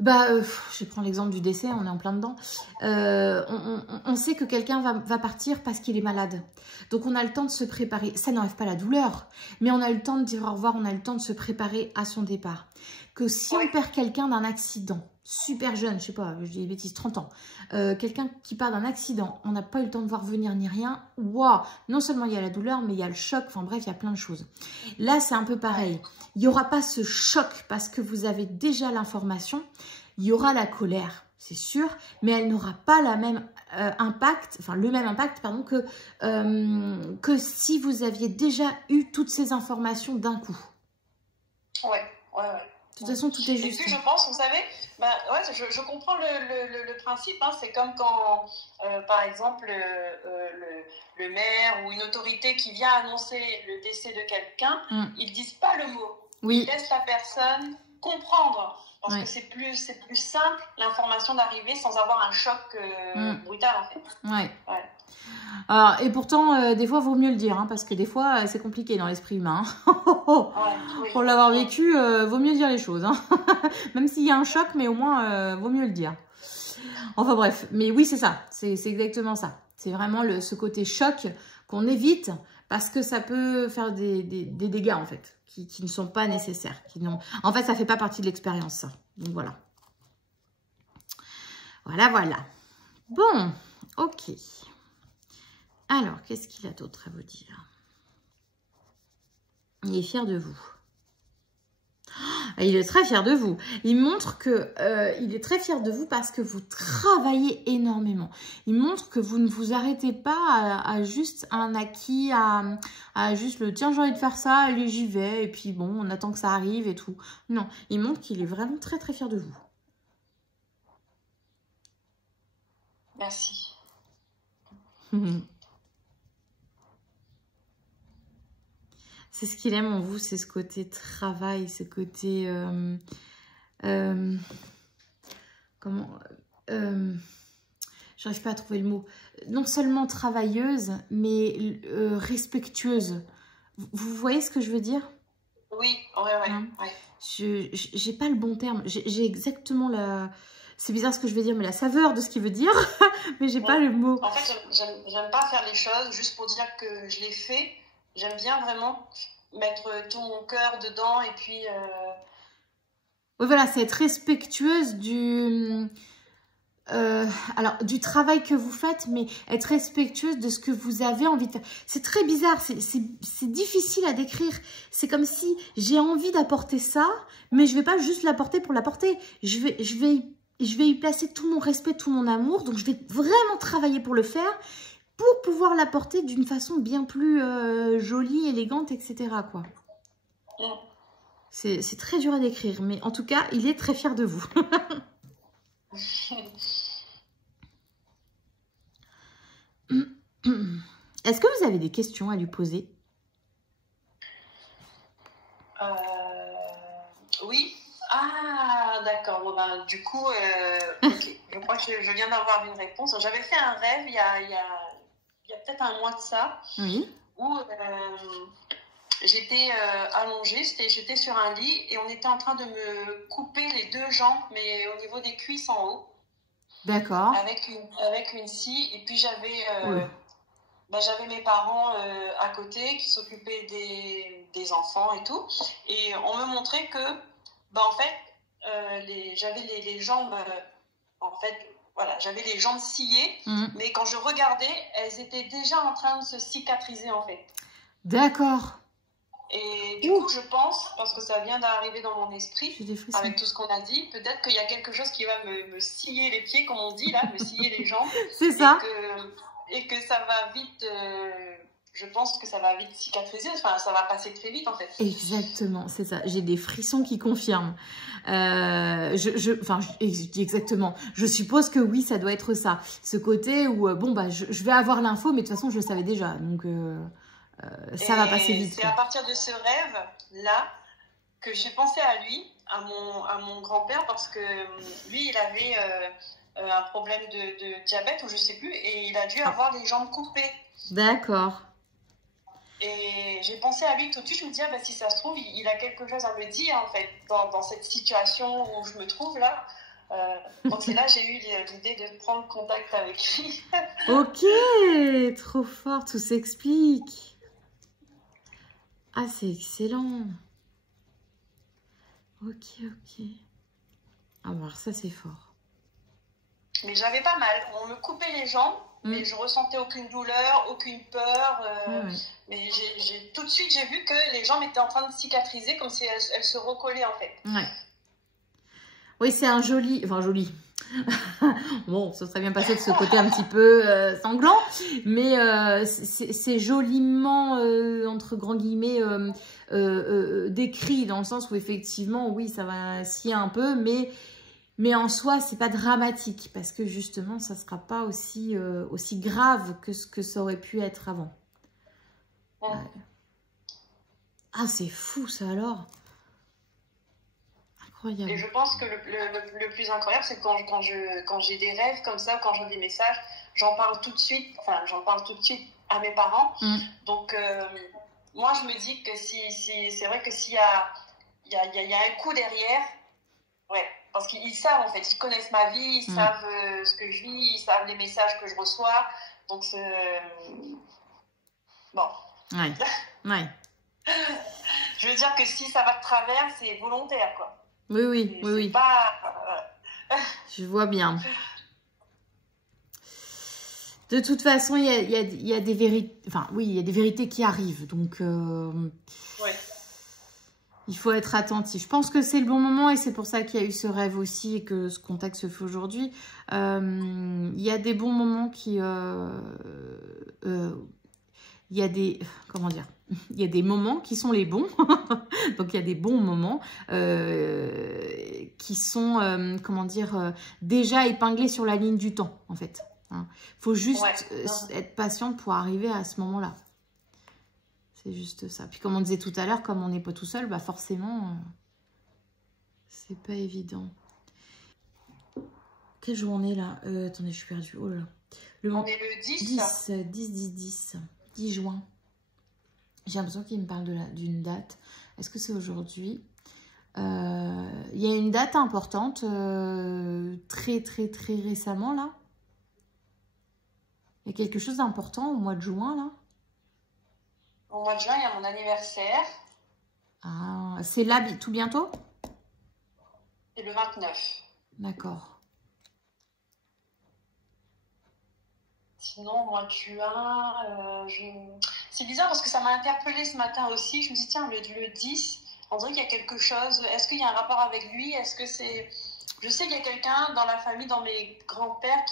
je prends l'exemple du décès, on est en plein dedans. On sait que quelqu'un va partir parce qu'il est malade. Donc on a le temps de se préparer. Ça n'enlève pas la douleur, mais on a le temps de dire au revoir, on a le temps de se préparer à son départ. Que si on perd quelqu'un d'un accident, super jeune, je sais pas, je dis des bêtises, 30 ans, quelqu'un qui part d'un accident, on n'a pas eu le temps de voir venir ni rien, waouh, non seulement il y a la douleur, mais il y a le choc, enfin bref, il y a plein de choses. Là, c'est un peu pareil. Il n'y aura pas ce choc parce que vous avez déjà l'information. Il y aura la colère, c'est sûr, mais elle n'aura pas la même impact, enfin le même impact, pardon, que si vous aviez déjà eu toutes ces informations d'un coup. Ouais. De toute façon, tout est juste. Et puis, je pense, vous savez, je comprends le principe. Hein, c'est comme quand, par exemple, le maire ou une autorité qui vient annoncer le décès de quelqu'un, ils ne disent pas le mot. Oui. Ils laissent la personne comprendre. Parce que c'est plus simple, l'information d'arriver sans avoir un choc brutal, en fait. Ouais. Alors, et pourtant, des fois, il vaut mieux le dire, hein, parce que des fois, c'est compliqué dans l'esprit humain. Pour l'avoir vécu, vaut mieux dire les choses. Hein. Même s'il y a un choc, mais au moins, vaut mieux le dire. Enfin bref, mais oui, c'est ça. C'est exactement ça. C'est vraiment ce côté choc qu'on évite, parce que ça peut faire des dégâts, en fait, qui ne sont pas nécessaires. En fait, ça ne fait pas partie de l'expérience, ça. Donc, voilà. Voilà. Bon, ok. Alors, qu'est-ce qu'il a d'autre à vous dire? Il est fier de vous. Il est très fier de vous. Il montre que il est très fier de vous parce que vous travaillez énormément. Il montre que vous ne vous arrêtez pas à juste un acquis, à juste le tiens, j'ai envie de faire ça, allez, j'y vais, et puis bon, on attend que ça arrive et tout. Non, il montre qu'il est vraiment très très fier de vous. Merci. C'est ce qu'il aime en vous, c'est ce côté travail, ce côté... j'arrive pas à trouver le mot. Non seulement travailleuse, mais respectueuse. Vous voyez ce que je veux dire? Oui, ouais. J'ai pas le bon terme. J'ai exactement la... C'est bizarre ce que je vais dire, mais la saveur de ce qu'il veut dire. Mais j'ai pas le mot. En fait, j'aime pas faire les choses juste pour dire que je l'ai fait. J'aime bien vraiment mettre tout mon cœur dedans et puis... Oui, voilà, c'est être respectueuse du travail que vous faites, mais être respectueuse de ce que vous avez envie de faire. C'est très bizarre, c'est difficile à décrire. C'est comme si j'ai envie d'apporter ça, mais je ne vais pas juste l'apporter pour l'apporter. Je vais y placer tout mon respect, tout mon amour. Donc, je vais vraiment travailler pour le faire, pour pouvoir l'apporter d'une façon bien plus jolie, élégante, etc. quoi. C'est très dur à décrire, mais en tout cas, il est très fier de vous. Est-ce que vous avez des questions à lui poser? Oui. Ah, d'accord. Bon, ben, du coup, ok. Je crois que je viens d'avoir une réponse. J'avais fait un rêve il y a peut-être un mois de ça. Oui. Où j'étais allongée, j'étais sur un lit et on était en train de me couper les deux jambes, mais au niveau des cuisses en haut. D'accord. Avec une scie. Et puis j'avais mes parents à côté qui s'occupaient des enfants et tout. Et on me montrait que, en fait, j'avais les jambes, en fait, voilà, j'avais les jambes sciées. Mais quand je regardais, elles étaient déjà en train de se cicatriser, en fait. D'accord. Et du coup, je pense, parce que ça vient d'arriver dans mon esprit, avec tout ce qu'on a dit, peut-être qu'il y a quelque chose qui va me scier les pieds, comme on dit, là, me scier les jambes. C'est ça. Et que ça va vite, je pense que ça va vite cicatriser, enfin, ça va passer très vite, en fait. Exactement, c'est ça. J'ai des frissons qui confirment. Je dis exactement. Je suppose que oui, ça doit être ça. Ce côté où, je vais avoir l'info, mais de toute façon, je le savais déjà. Donc... ça va passer vite. C'est à partir de ce rêve-là que j'ai pensé à lui à mon grand-père parce que lui, il avait un problème de diabète ou je sais plus et il a dû avoir les jambes coupées. D'accord. Et j'ai pensé à lui tout de suite, je me disais, ah, bah, si ça se trouve, il a quelque chose à me dire en fait dans cette situation où je me trouve là. Donc c'est là j'ai eu l'idée de prendre contact avec lui. Ok, trop fort, tout s'explique. Ah, c'est excellent. Ok, ok. Ah, bon, alors ça, c'est fort. Mais j'avais pas mal. On me coupait les jambes, mais je ressentais aucune douleur, aucune peur. Mais tout de suite, j'ai vu que les jambes étaient en train de cicatriser, comme si elles se recollaient en fait. Ouais. Oui, c'est un joli... Enfin, joli. Bon, ça serait bien passé de ce côté un petit peu sanglant, mais c'est joliment, entre grands guillemets, décrit dans le sens où effectivement, oui, ça va scier un peu, mais en soi, c'est pas dramatique parce que justement, ça sera pas aussi grave que ce que ça aurait pu être avant. Ah, c'est fou ça alors. Incroyable. Et je pense que le plus incroyable, c'est quand j'ai des rêves comme ça, quand j'ai des messages, j'en parle tout de suite, à mes parents. Donc, moi, je me dis que c'est vrai que s'il y a un coup derrière, ouais, parce qu'ils savent en fait, ils connaissent ma vie, ils savent ce que je vis, ils savent les messages que je reçois. Donc, bon. Ouais, ouais. Je veux dire que si ça va de travers, c'est volontaire, quoi. Oui. Pas... Je vois bien. De toute façon, il y a des vérités. Enfin, oui, il y a des vérités qui arrivent. Donc, ouais. Il faut être attentif. Je pense que c'est le bon moment et c'est pour ça qu'il y a eu ce rêve aussi et que ce contact se fait aujourd'hui. Il y a des bons moments qui... il y a des... Comment dire ? Il y a des moments qui sont les bons. Donc, il y a des bons moments qui sont, comment dire, déjà épinglés sur la ligne du temps, en fait. Il faut juste être patiente pour arriver à ce moment-là. C'est juste ça. Puis, comme on disait tout à l'heure, comme on n'est pas tout seul, bah forcément, c'est pas évident. Quel jour on est là attendez, je suis perdue. Oh là là. On est le 10. 10 juin. J'ai l'impression qu'il me parle d'une date. Est-ce que c'est aujourd'hui? Il y a une date importante, très récemment, là. Il y a quelque chose d'important au mois de juin, là. Au mois de juin, il y a mon anniversaire. Ah, c'est là, tout bientôt? C'est le 29. D'accord. Sinon, au mois de juin, c'est bizarre parce que ça m'a interpellée ce matin aussi. Je me suis dit, tiens, le 10, on dirait qu'il y a quelque chose. Est-ce qu'il y a un rapport avec lui? Est-ce que c'est... Je sais qu'il y a quelqu'un dans la famille, dans mes grands-pères,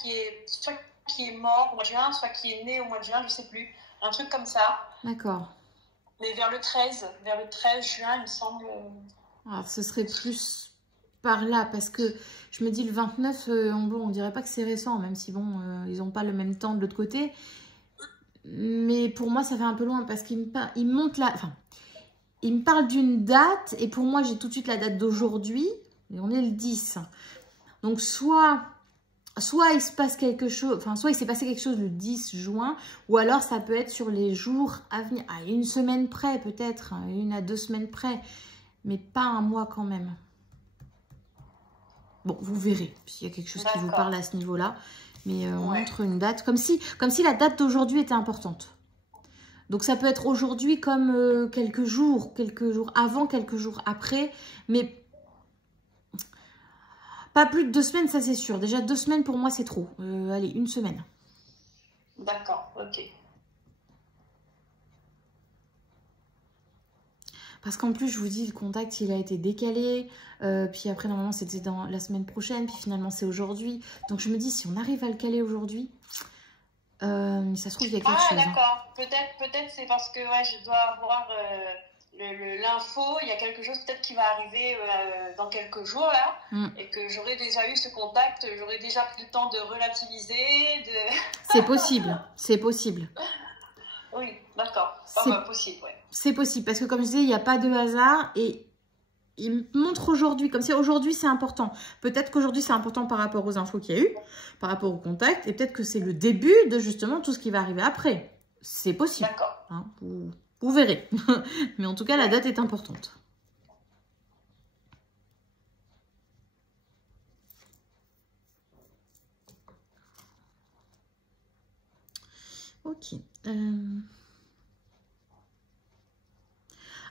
soit qui est mort au mois de juin, soit qui est né au mois de juin, je ne sais plus. Un truc comme ça. D'accord. Mais vers le 13 juin, il me semble... Alors, ce serait plus... par là, parce que je me dis le 29, bon, on dirait pas que c'est récent, même si bon, ils n'ont pas le même temps de l'autre côté. Mais pour moi, ça fait un peu loin parce qu'il me montre la... Enfin, il me parle d'une date et pour moi, j'ai tout de suite la date d'aujourd'hui. Et on est le 10. Donc, soit il se passe quelque chose... Enfin, soit il s'est passé quelque chose le 10 juin ou alors ça peut être sur les jours à venir. À une semaine près, peut-être. 1 à 2 semaines près. Mais pas un mois quand même. Bon, vous verrez s'il y a quelque chose qui vous parle à ce niveau-là. Mais on montre une date, comme si la date d'aujourd'hui était importante. Donc, ça peut être aujourd'hui comme quelques jours avant, quelques jours après. Mais pas plus de 2 semaines, ça c'est sûr. Déjà, 2 semaines, pour moi, c'est trop. Allez, 1 semaine. D'accord, ok. Parce qu'en plus, je vous dis, le contact, il a été décalé. Puis après, normalement, c'était dans la semaine prochaine. Puis finalement, c'est aujourd'hui. Donc, je me dis, si on arrive à le caler aujourd'hui, ça se trouve, il y a quelque chose. Ah, d'accord. Peut-être c'est parce que je dois avoir l'info. Il y a quelque chose peut-être qui va arriver dans quelques jours, là. Et que j'aurais déjà eu ce contact. J'aurais déjà pris le temps de relativiser. C'est possible. C'est possible. Oui, d'accord. Possible, ouais. C'est possible parce que comme je disais, il n'y a pas de hasard et il me montre aujourd'hui, comme si aujourd'hui c'est important. Peut-être qu'aujourd'hui c'est important par rapport aux infos qu'il y a eu, par rapport aux contacts, et peut-être que c'est le début de justement tout ce qui va arriver après. C'est possible. D'accord. Hein, vous verrez. Mais en tout cas, la date est importante. Ok.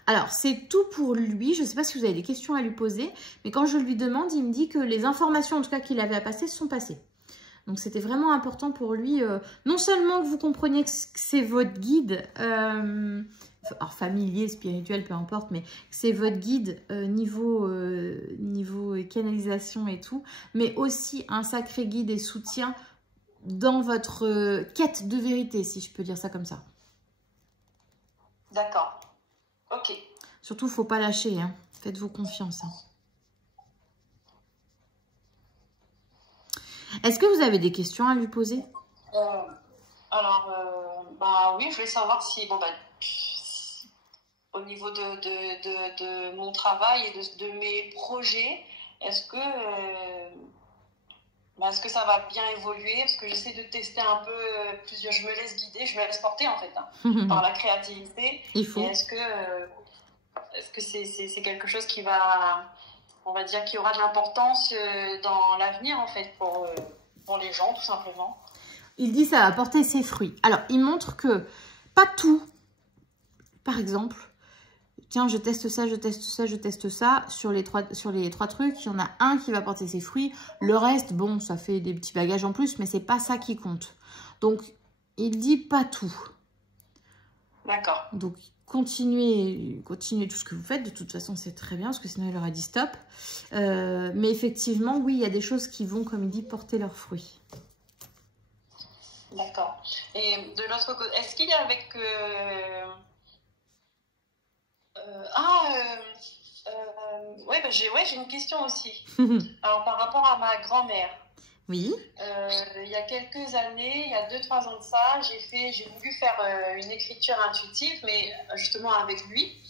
Alors, c'est tout pour lui. Je ne sais pas si vous avez des questions à lui poser, mais quand je lui demande, il me dit que les informations, en tout cas, qu'il avait à passer, sont passées. Donc, c'était vraiment important pour lui, non seulement que vous compreniez que c'est votre guide, alors familier, spirituel, peu importe, mais que c'est votre guide niveau canalisation et tout, mais aussi un sacré guide et soutien dans votre quête de vérité, si je peux dire ça comme ça. D'accord. Ok. Surtout, il ne faut pas lâcher. Hein. Faites-vous confiance. Hein. Est-ce que vous avez des questions à lui poser? Bah oui, je voulais savoir si, bon, bah, au niveau de mon travail et de mes projets, est-ce que ça va bien évoluer? Parce que j'essaie de tester un peu plusieurs... Je me laisse guider, je me laisse porter en fait, hein, par la créativité. Il faut. Et est-ce que c'est quelque chose qui va, on va dire, qui aura de l'importance dans l'avenir en fait pour les gens tout simplement? Il dit ça va porter ses fruits. Alors, il montre que pas tout, par exemple, tiens, je teste ça, je teste ça, je teste ça. Sur les trois trucs, il y en a un qui va porter ses fruits. Le reste, bon, ça fait des petits bagages en plus, mais c'est pas ça qui compte. Donc, il dit pas tout. D'accord. Donc, continuez tout ce que vous faites. De toute façon, c'est très bien, parce que sinon, il aurait dit stop. Mais effectivement, oui, il y a des choses qui vont, comme il dit, porter leurs fruits. D'accord. Et de l'autre côté, est-ce qu'il est avec... ouais, bah j'ai une question aussi. Alors, par rapport à ma grand-mère. Oui. Il y a quelques années, il y a 2-3 ans de ça, j'ai voulu faire une écriture intuitive, mais justement avec lui.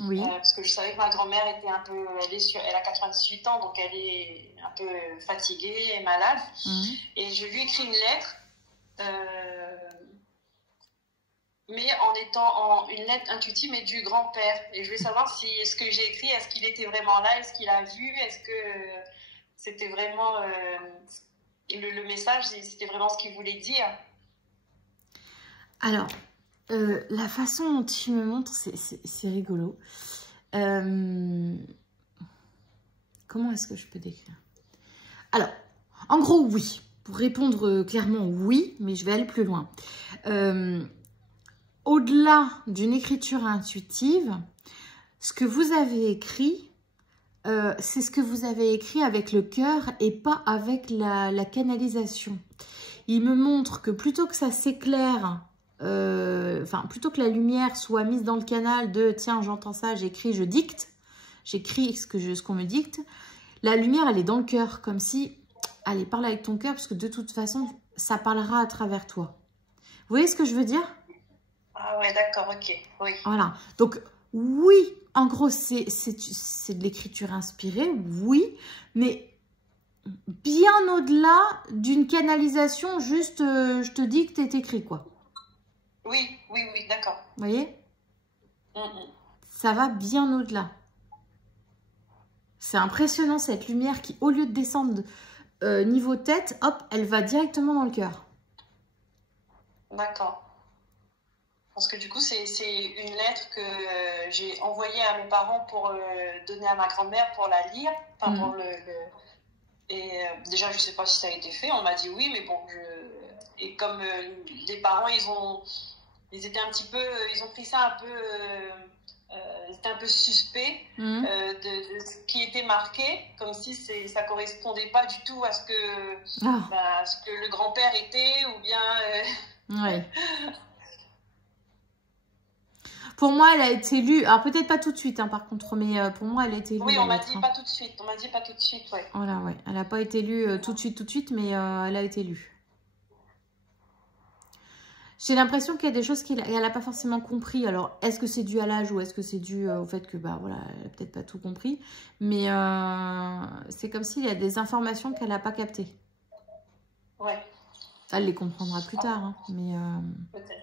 Oui. Parce que je savais que ma grand-mère était un peu... Elle a 98 ans, donc elle est un peu fatiguée et malade. Et je lui ai écrit une lettre. Mais en étant une lettre intuitive, mais du grand-père. Et je voulais savoir si ce que j'ai écrit, est-ce qu'il était vraiment là, est-ce qu'il a vu, est-ce que c'était vraiment le message, c'était vraiment ce qu'il voulait dire. Alors, la façon dont il me montre, c'est rigolo. Comment est-ce que je peux décrire? Alors, en gros, oui. Pour répondre clairement, oui, mais je vais aller plus loin. Au-delà d'une écriture intuitive, ce que vous avez écrit, c'est ce que vous avez écrit avec le cœur et pas avec la canalisation. Il me montre que plutôt que ça s'éclaire, plutôt que la lumière soit mise dans le canal de « tiens, j'entends ça, j'écris, je dicte », j'écris ce qu'on me dicte, la lumière, elle est dans le cœur, comme si, allez, parle avec ton cœur, parce que de toute façon, ça parlera à travers toi. Vous voyez ce que je veux dire ? Ah ouais, d'accord, ok, oui. Voilà, donc oui, en gros, c'est de l'écriture inspirée, oui, mais bien au-delà d'une canalisation, juste je te dis que t'es écrit, quoi. Oui, d'accord. Vous voyez? Ça va bien au-delà. C'est impressionnant, cette lumière qui, au lieu de descendre niveau tête, hop, elle va directement dans le cœur. D'accord. Parce que du coup, c'est une lettre que j'ai envoyée à mes parents pour donner à ma grand-mère pour la lire. Enfin, pour Et déjà, je ne sais pas si ça a été fait. On m'a dit oui, mais bon, et comme les parents, ils étaient un petit peu... Ils ont pris ça un peu... ils étaient un peu suspects de ce qui était marqué, comme si ça ne correspondait pas du tout à ce que, ce que le grand-père était, ou bien... Ouais. Pour moi, elle a été lue. Alors, peut-être pas tout de suite, hein, par contre, mais pour moi, elle a été lue. Oui, on m'a dit pas tout de suite. On m'a dit pas tout de suite, ouais. Voilà, ouais. Elle n'a pas été lue tout de suite, mais elle a été lue. J'ai l'impression qu'il y a des choses qu'elle n'a pas forcément compris. Alors, est-ce que c'est dû à l'âge ou est-ce que c'est dû au fait que, bah voilà, elle n'a peut-être pas tout compris. Mais c'est comme s'il y a des informations qu'elle n'a pas captées. Ouais. Elle les comprendra plus tard, hein, mais... Peut-être.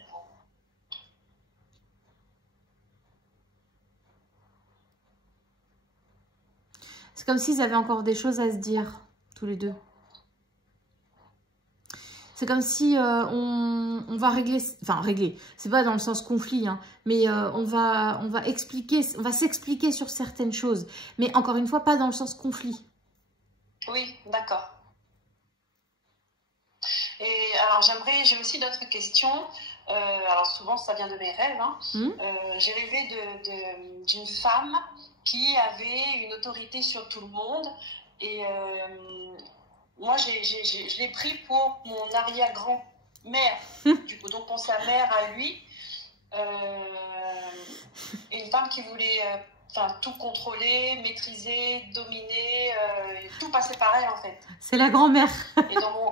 C'est comme s'ils avaient encore des choses à se dire, tous les deux. C'est comme si on va régler... Enfin, régler, c'est pas dans le sens conflit, hein, mais on va s'expliquer sur certaines choses. Mais encore une fois, pas dans le sens conflit. Oui, d'accord. Et alors, j'ai aussi d'autres questions. Alors, souvent, ça vient de mes rêves. Hein. J'ai rêvé d'une femme qui avait une autorité sur tout le monde. Et moi, je l'ai pris pour mon arrière-grand-mère, du coup, donc pour sa mère à lui. Une femme qui voulait tout contrôler, maîtriser, dominer, tout passait par elle, en fait. C'est la grand-mère. Et dans mon...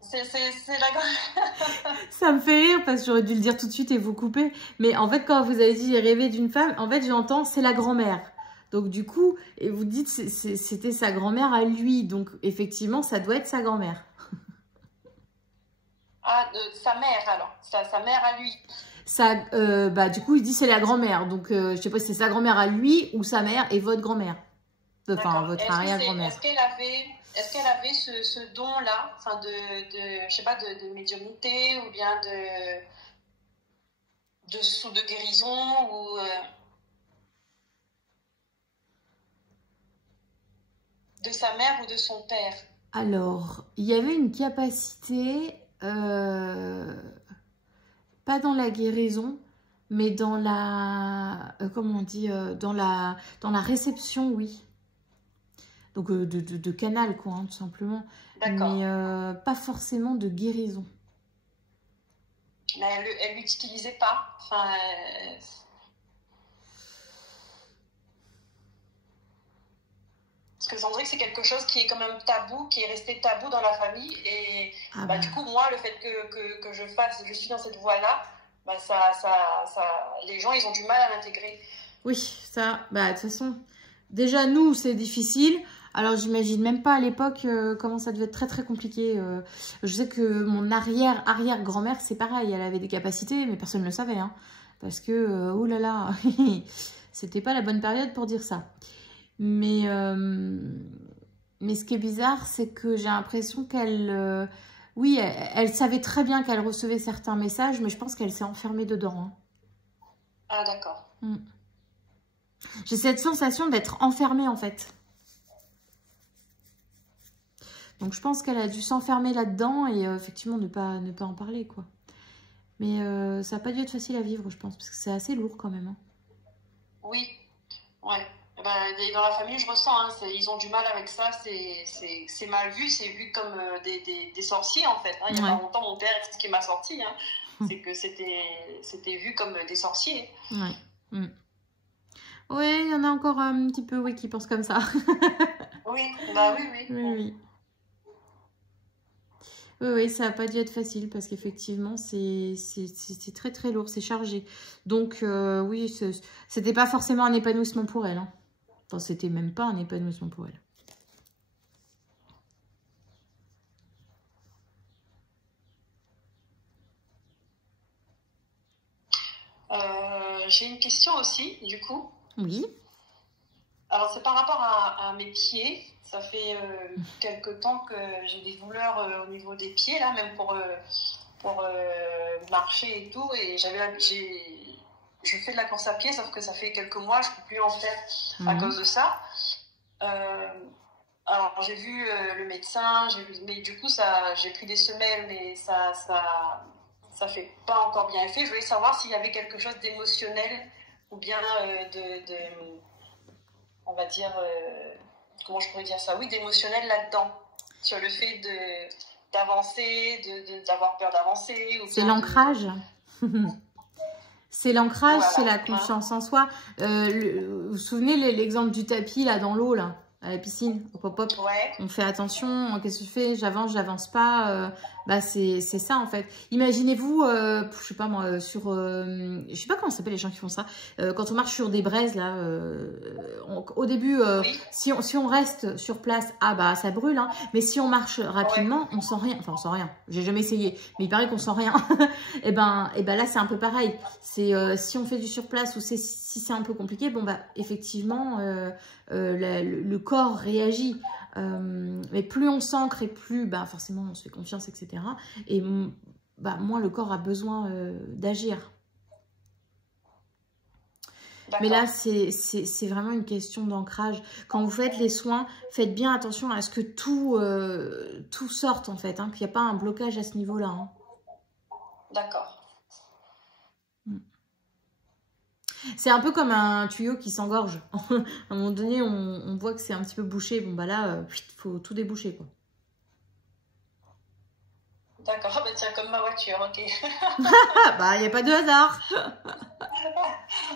C'est la grand-mère. Ça me fait rire parce que j'aurais dû le dire tout de suite et vous couper. Mais en fait, quand vous avez dit « j'ai rêvé d'une femme », en fait, j'entends « c'est la grand-mère ». Donc du coup, et vous dites c'était sa grand-mère à lui. Donc effectivement, ça doit être sa grand-mère. Ah, sa mère alors. Sa mère à lui. Bah, du coup, il dit c'est la grand-mère. Donc je sais pas si c'est sa grand-mère à lui ou sa mère et votre grand-mère. Enfin, votre arrière-grand-mère. Est-ce qu'elle avait ce don-là, enfin je sais pas, de médiumnité ou bien de guérison ou de sa mère ou de son père? Alors, il y avait une capacité, pas dans la guérison, mais dans la, comment on dit, dans la réception, oui. Donc de canal, quoi, hein, tout simplement. Mais pas forcément de guérison. Mais elle l'utilisait pas. Enfin, parce que Sandrine, c'est quelque chose qui est quand même tabou, qui est resté tabou dans la famille. Et du coup, moi, le fait que je suis dans cette voie-là, bah, les gens, ils ont du mal à l'intégrer. Oui, ça, bah, de toute façon, déjà, nous, c'est difficile. Alors, j'imagine même pas à l'époque comment ça devait être très, très compliqué. Je sais que mon arrière-grand-mère, c'est pareil. Elle avait des capacités, mais personne ne le savait. Hein, parce que, oh là là, c'était pas la bonne période pour dire ça. Mais ce qui est bizarre, c'est que j'ai l'impression qu'elle... oui, elle savait très bien qu'elle recevait certains messages, mais je pense qu'elle s'est enfermée dedans. Hein. Ah, d'accord. J'ai cette sensation d'être enfermée, en fait. Donc, je pense qu'elle a dû s'enfermer là-dedans et effectivement ne pas en parler, quoi. Mais ça n'a pas dû être facile à vivre, je pense, parce que c'est assez lourd quand même. Hein. Oui, ouais. Dans la famille, je ressens, hein, ils ont du mal avec ça, c'est mal vu, c'est vu comme des sorciers, en fait. Hein. Il y a pas longtemps, mon père, ce qui m'a sorti, hein, c'est que c'était vu comme des sorciers. Ouais. Oui, il y en a encore un petit peu qui pensent comme ça. Oui. Oui, ça n'a pas dû être facile parce qu'effectivement, c'est très très lourd, c'est chargé. Donc oui, c'était pas forcément un épanouissement pour elle. Hein. Enfin, c'était même pas un épanouissement pour elle. J'ai une question aussi, du coup. Oui. Alors, c'est par rapport à mes pieds. Ça fait quelque temps que j'ai des douleurs au niveau des pieds, là, même pour marcher et tout. Et je fais de la course à pied, sauf que ça fait quelques mois, je ne peux plus en faire à cause de ça. Alors, j'ai vu le médecin, mais du coup, j'ai pris des semelles, mais ça fait pas encore bien effet. Je voulais savoir s'il y avait quelque chose d'émotionnel ou bien on va dire, comment je pourrais dire ça? Oui, d'émotionnel là-dedans, sur le fait d'avancer, d'avoir peur d'avancer. C'est l'ancrage. C'est l'ancrage, voilà, c'est la confiance en soi. Vous vous souvenez l'exemple du tapis là dans l'eau là, à la piscine, au pop-up. Ouais. On fait attention, qu'est-ce que je fais? J'avance pas. Bah c'est ça en fait. Imaginez-vous, je sais pas moi, je sais pas comment ça s'appelle les gens qui font ça. Quand on marche sur des braises là, au début, Oui. si on reste sur place, ah bah ça brûle. Hein. Mais si on marche rapidement, on sent rien. Enfin on sent rien. J'ai jamais essayé, mais il paraît qu'on sent rien. et ben là c'est un peu pareil. C'est si on fait du surplace ou si c'est un peu compliqué, bon bah effectivement le corps réagit. Mais plus on s'ancre et plus bah, forcément on se fait confiance, etc. Et bah, moins le corps a besoin d'agir. Mais là, c'est vraiment une question d'ancrage. Quand vous faites les soins, faites bien attention à ce que tout sorte en fait, hein, qu'il n'y a pas un blocage à ce niveau-là. Hein. D'accord. C'est un peu comme un tuyau qui s'engorge. À un moment donné, on voit que c'est un petit peu bouché. Bon, bah là, faut tout déboucher, quoi. D'accord, bah tiens, comme ma voiture, ok. Bah, il n'y a pas de hasard.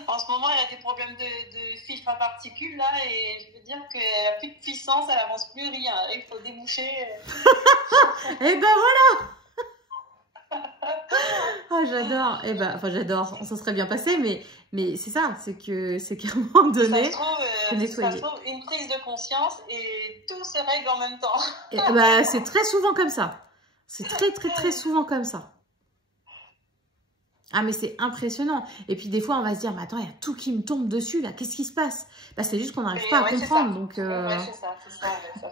En ce moment, elle a des problèmes de filtre à particules, là, et je veux dire qu'elle n'a plus de puissance, elle avance plus rien. Il faut déboucher. Et ben voilà. Oh, j'adore. Et ben, enfin, j'adore. Ça serait bien passé, mais c'est ça. C'est qu'à un moment donné, ça se trouve, une prise de conscience et tout se règle en même temps. Et ben, c'est très souvent comme ça. C'est très souvent comme ça. Ah mais c'est impressionnant. Et puis des fois on va se dire mais attends il y a tout qui me tombe dessus là, qu'est-ce qui se passe? Bah c'est juste qu'on n'arrive pas à comprendre donc. Ouais c'est ça. Ça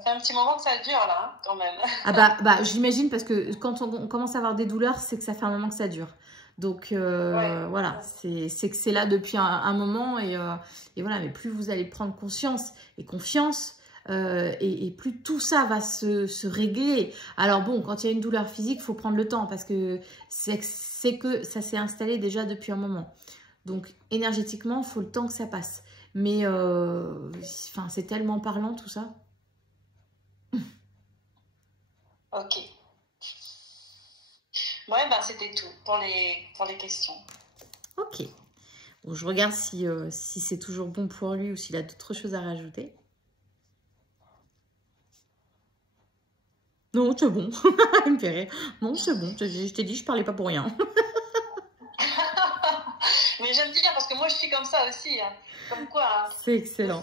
fait un petit moment que ça dure là hein, quand même. Ah bah j'imagine parce que quand on commence à avoir des douleurs c'est que ça fait un moment que ça dure. Donc voilà c'est que c'est là depuis un moment et voilà mais plus vous allez prendre conscience et confiance. Et plus tout ça va se régler. Alors bon, quand il y a une douleur physique, il faut prendre le temps parce que c'est que ça s'est installé déjà depuis un moment. Donc énergétiquement, il faut le temps que ça passe. Mais enfin, c'est tellement parlant tout ça. Ok. Ouais, bah c'était tout pour les questions. Ok. Bon, je regarde si c'est toujours bon pour lui ou s'il a d'autres choses à rajouter. Non, c'est bon. Il me fait rire. Non, c'est bon. Je t'ai dit, je parlais pas pour rien. Mais j'aime bien parce que moi, je suis comme ça aussi. Hein. Comme quoi. Hein. C'est excellent.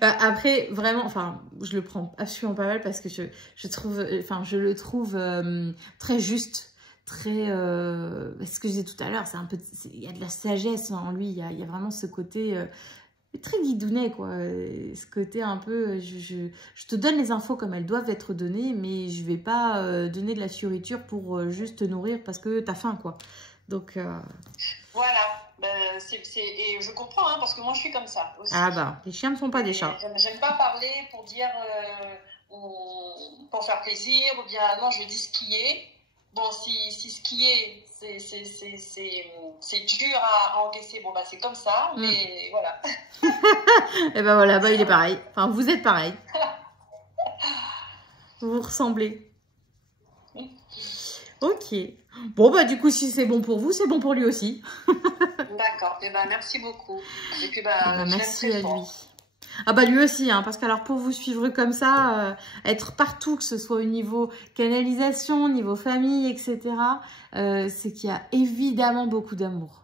Après, vraiment, enfin, je le prends absolument pas mal parce que je trouve, enfin, je le trouve très juste. Très, ce que je disais tout à l'heure, c'est un peu, il y a de la sagesse en lui. Il y a vraiment ce côté... très guidounet quoi, ce côté un peu, je te donne les infos comme elles doivent être données, mais je vais pas donner de la fioriture pour juste te nourrir parce que t'as faim quoi. Donc voilà, et je comprends hein, parce que moi je suis comme ça aussi. Ah bah, les chiens ne sont pas des chats. J'aime pas parler pour dire, pour faire plaisir, ou bien non je dis ce qui est. Bon, si ce qui est, c'est dur à encaisser, bon, bah, c'est comme ça, mais voilà. Et ben voilà, bah, il est pareil. Enfin, vous êtes pareil. Vous vous ressemblez. Ok. Bon, bah, du coup, si c'est bon pour vous, c'est bon pour lui aussi. D'accord. Et ben, merci beaucoup. Et puis, bah, merci à lui. Ah bah lui aussi, hein, parce que alors pour vous suivre comme ça, être partout, que ce soit au niveau canalisation, au niveau famille, etc., c'est qu'il y a évidemment beaucoup d'amour.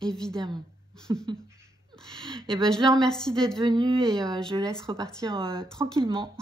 Évidemment. Et ben je le remercie d'être venu et je le laisse repartir tranquillement.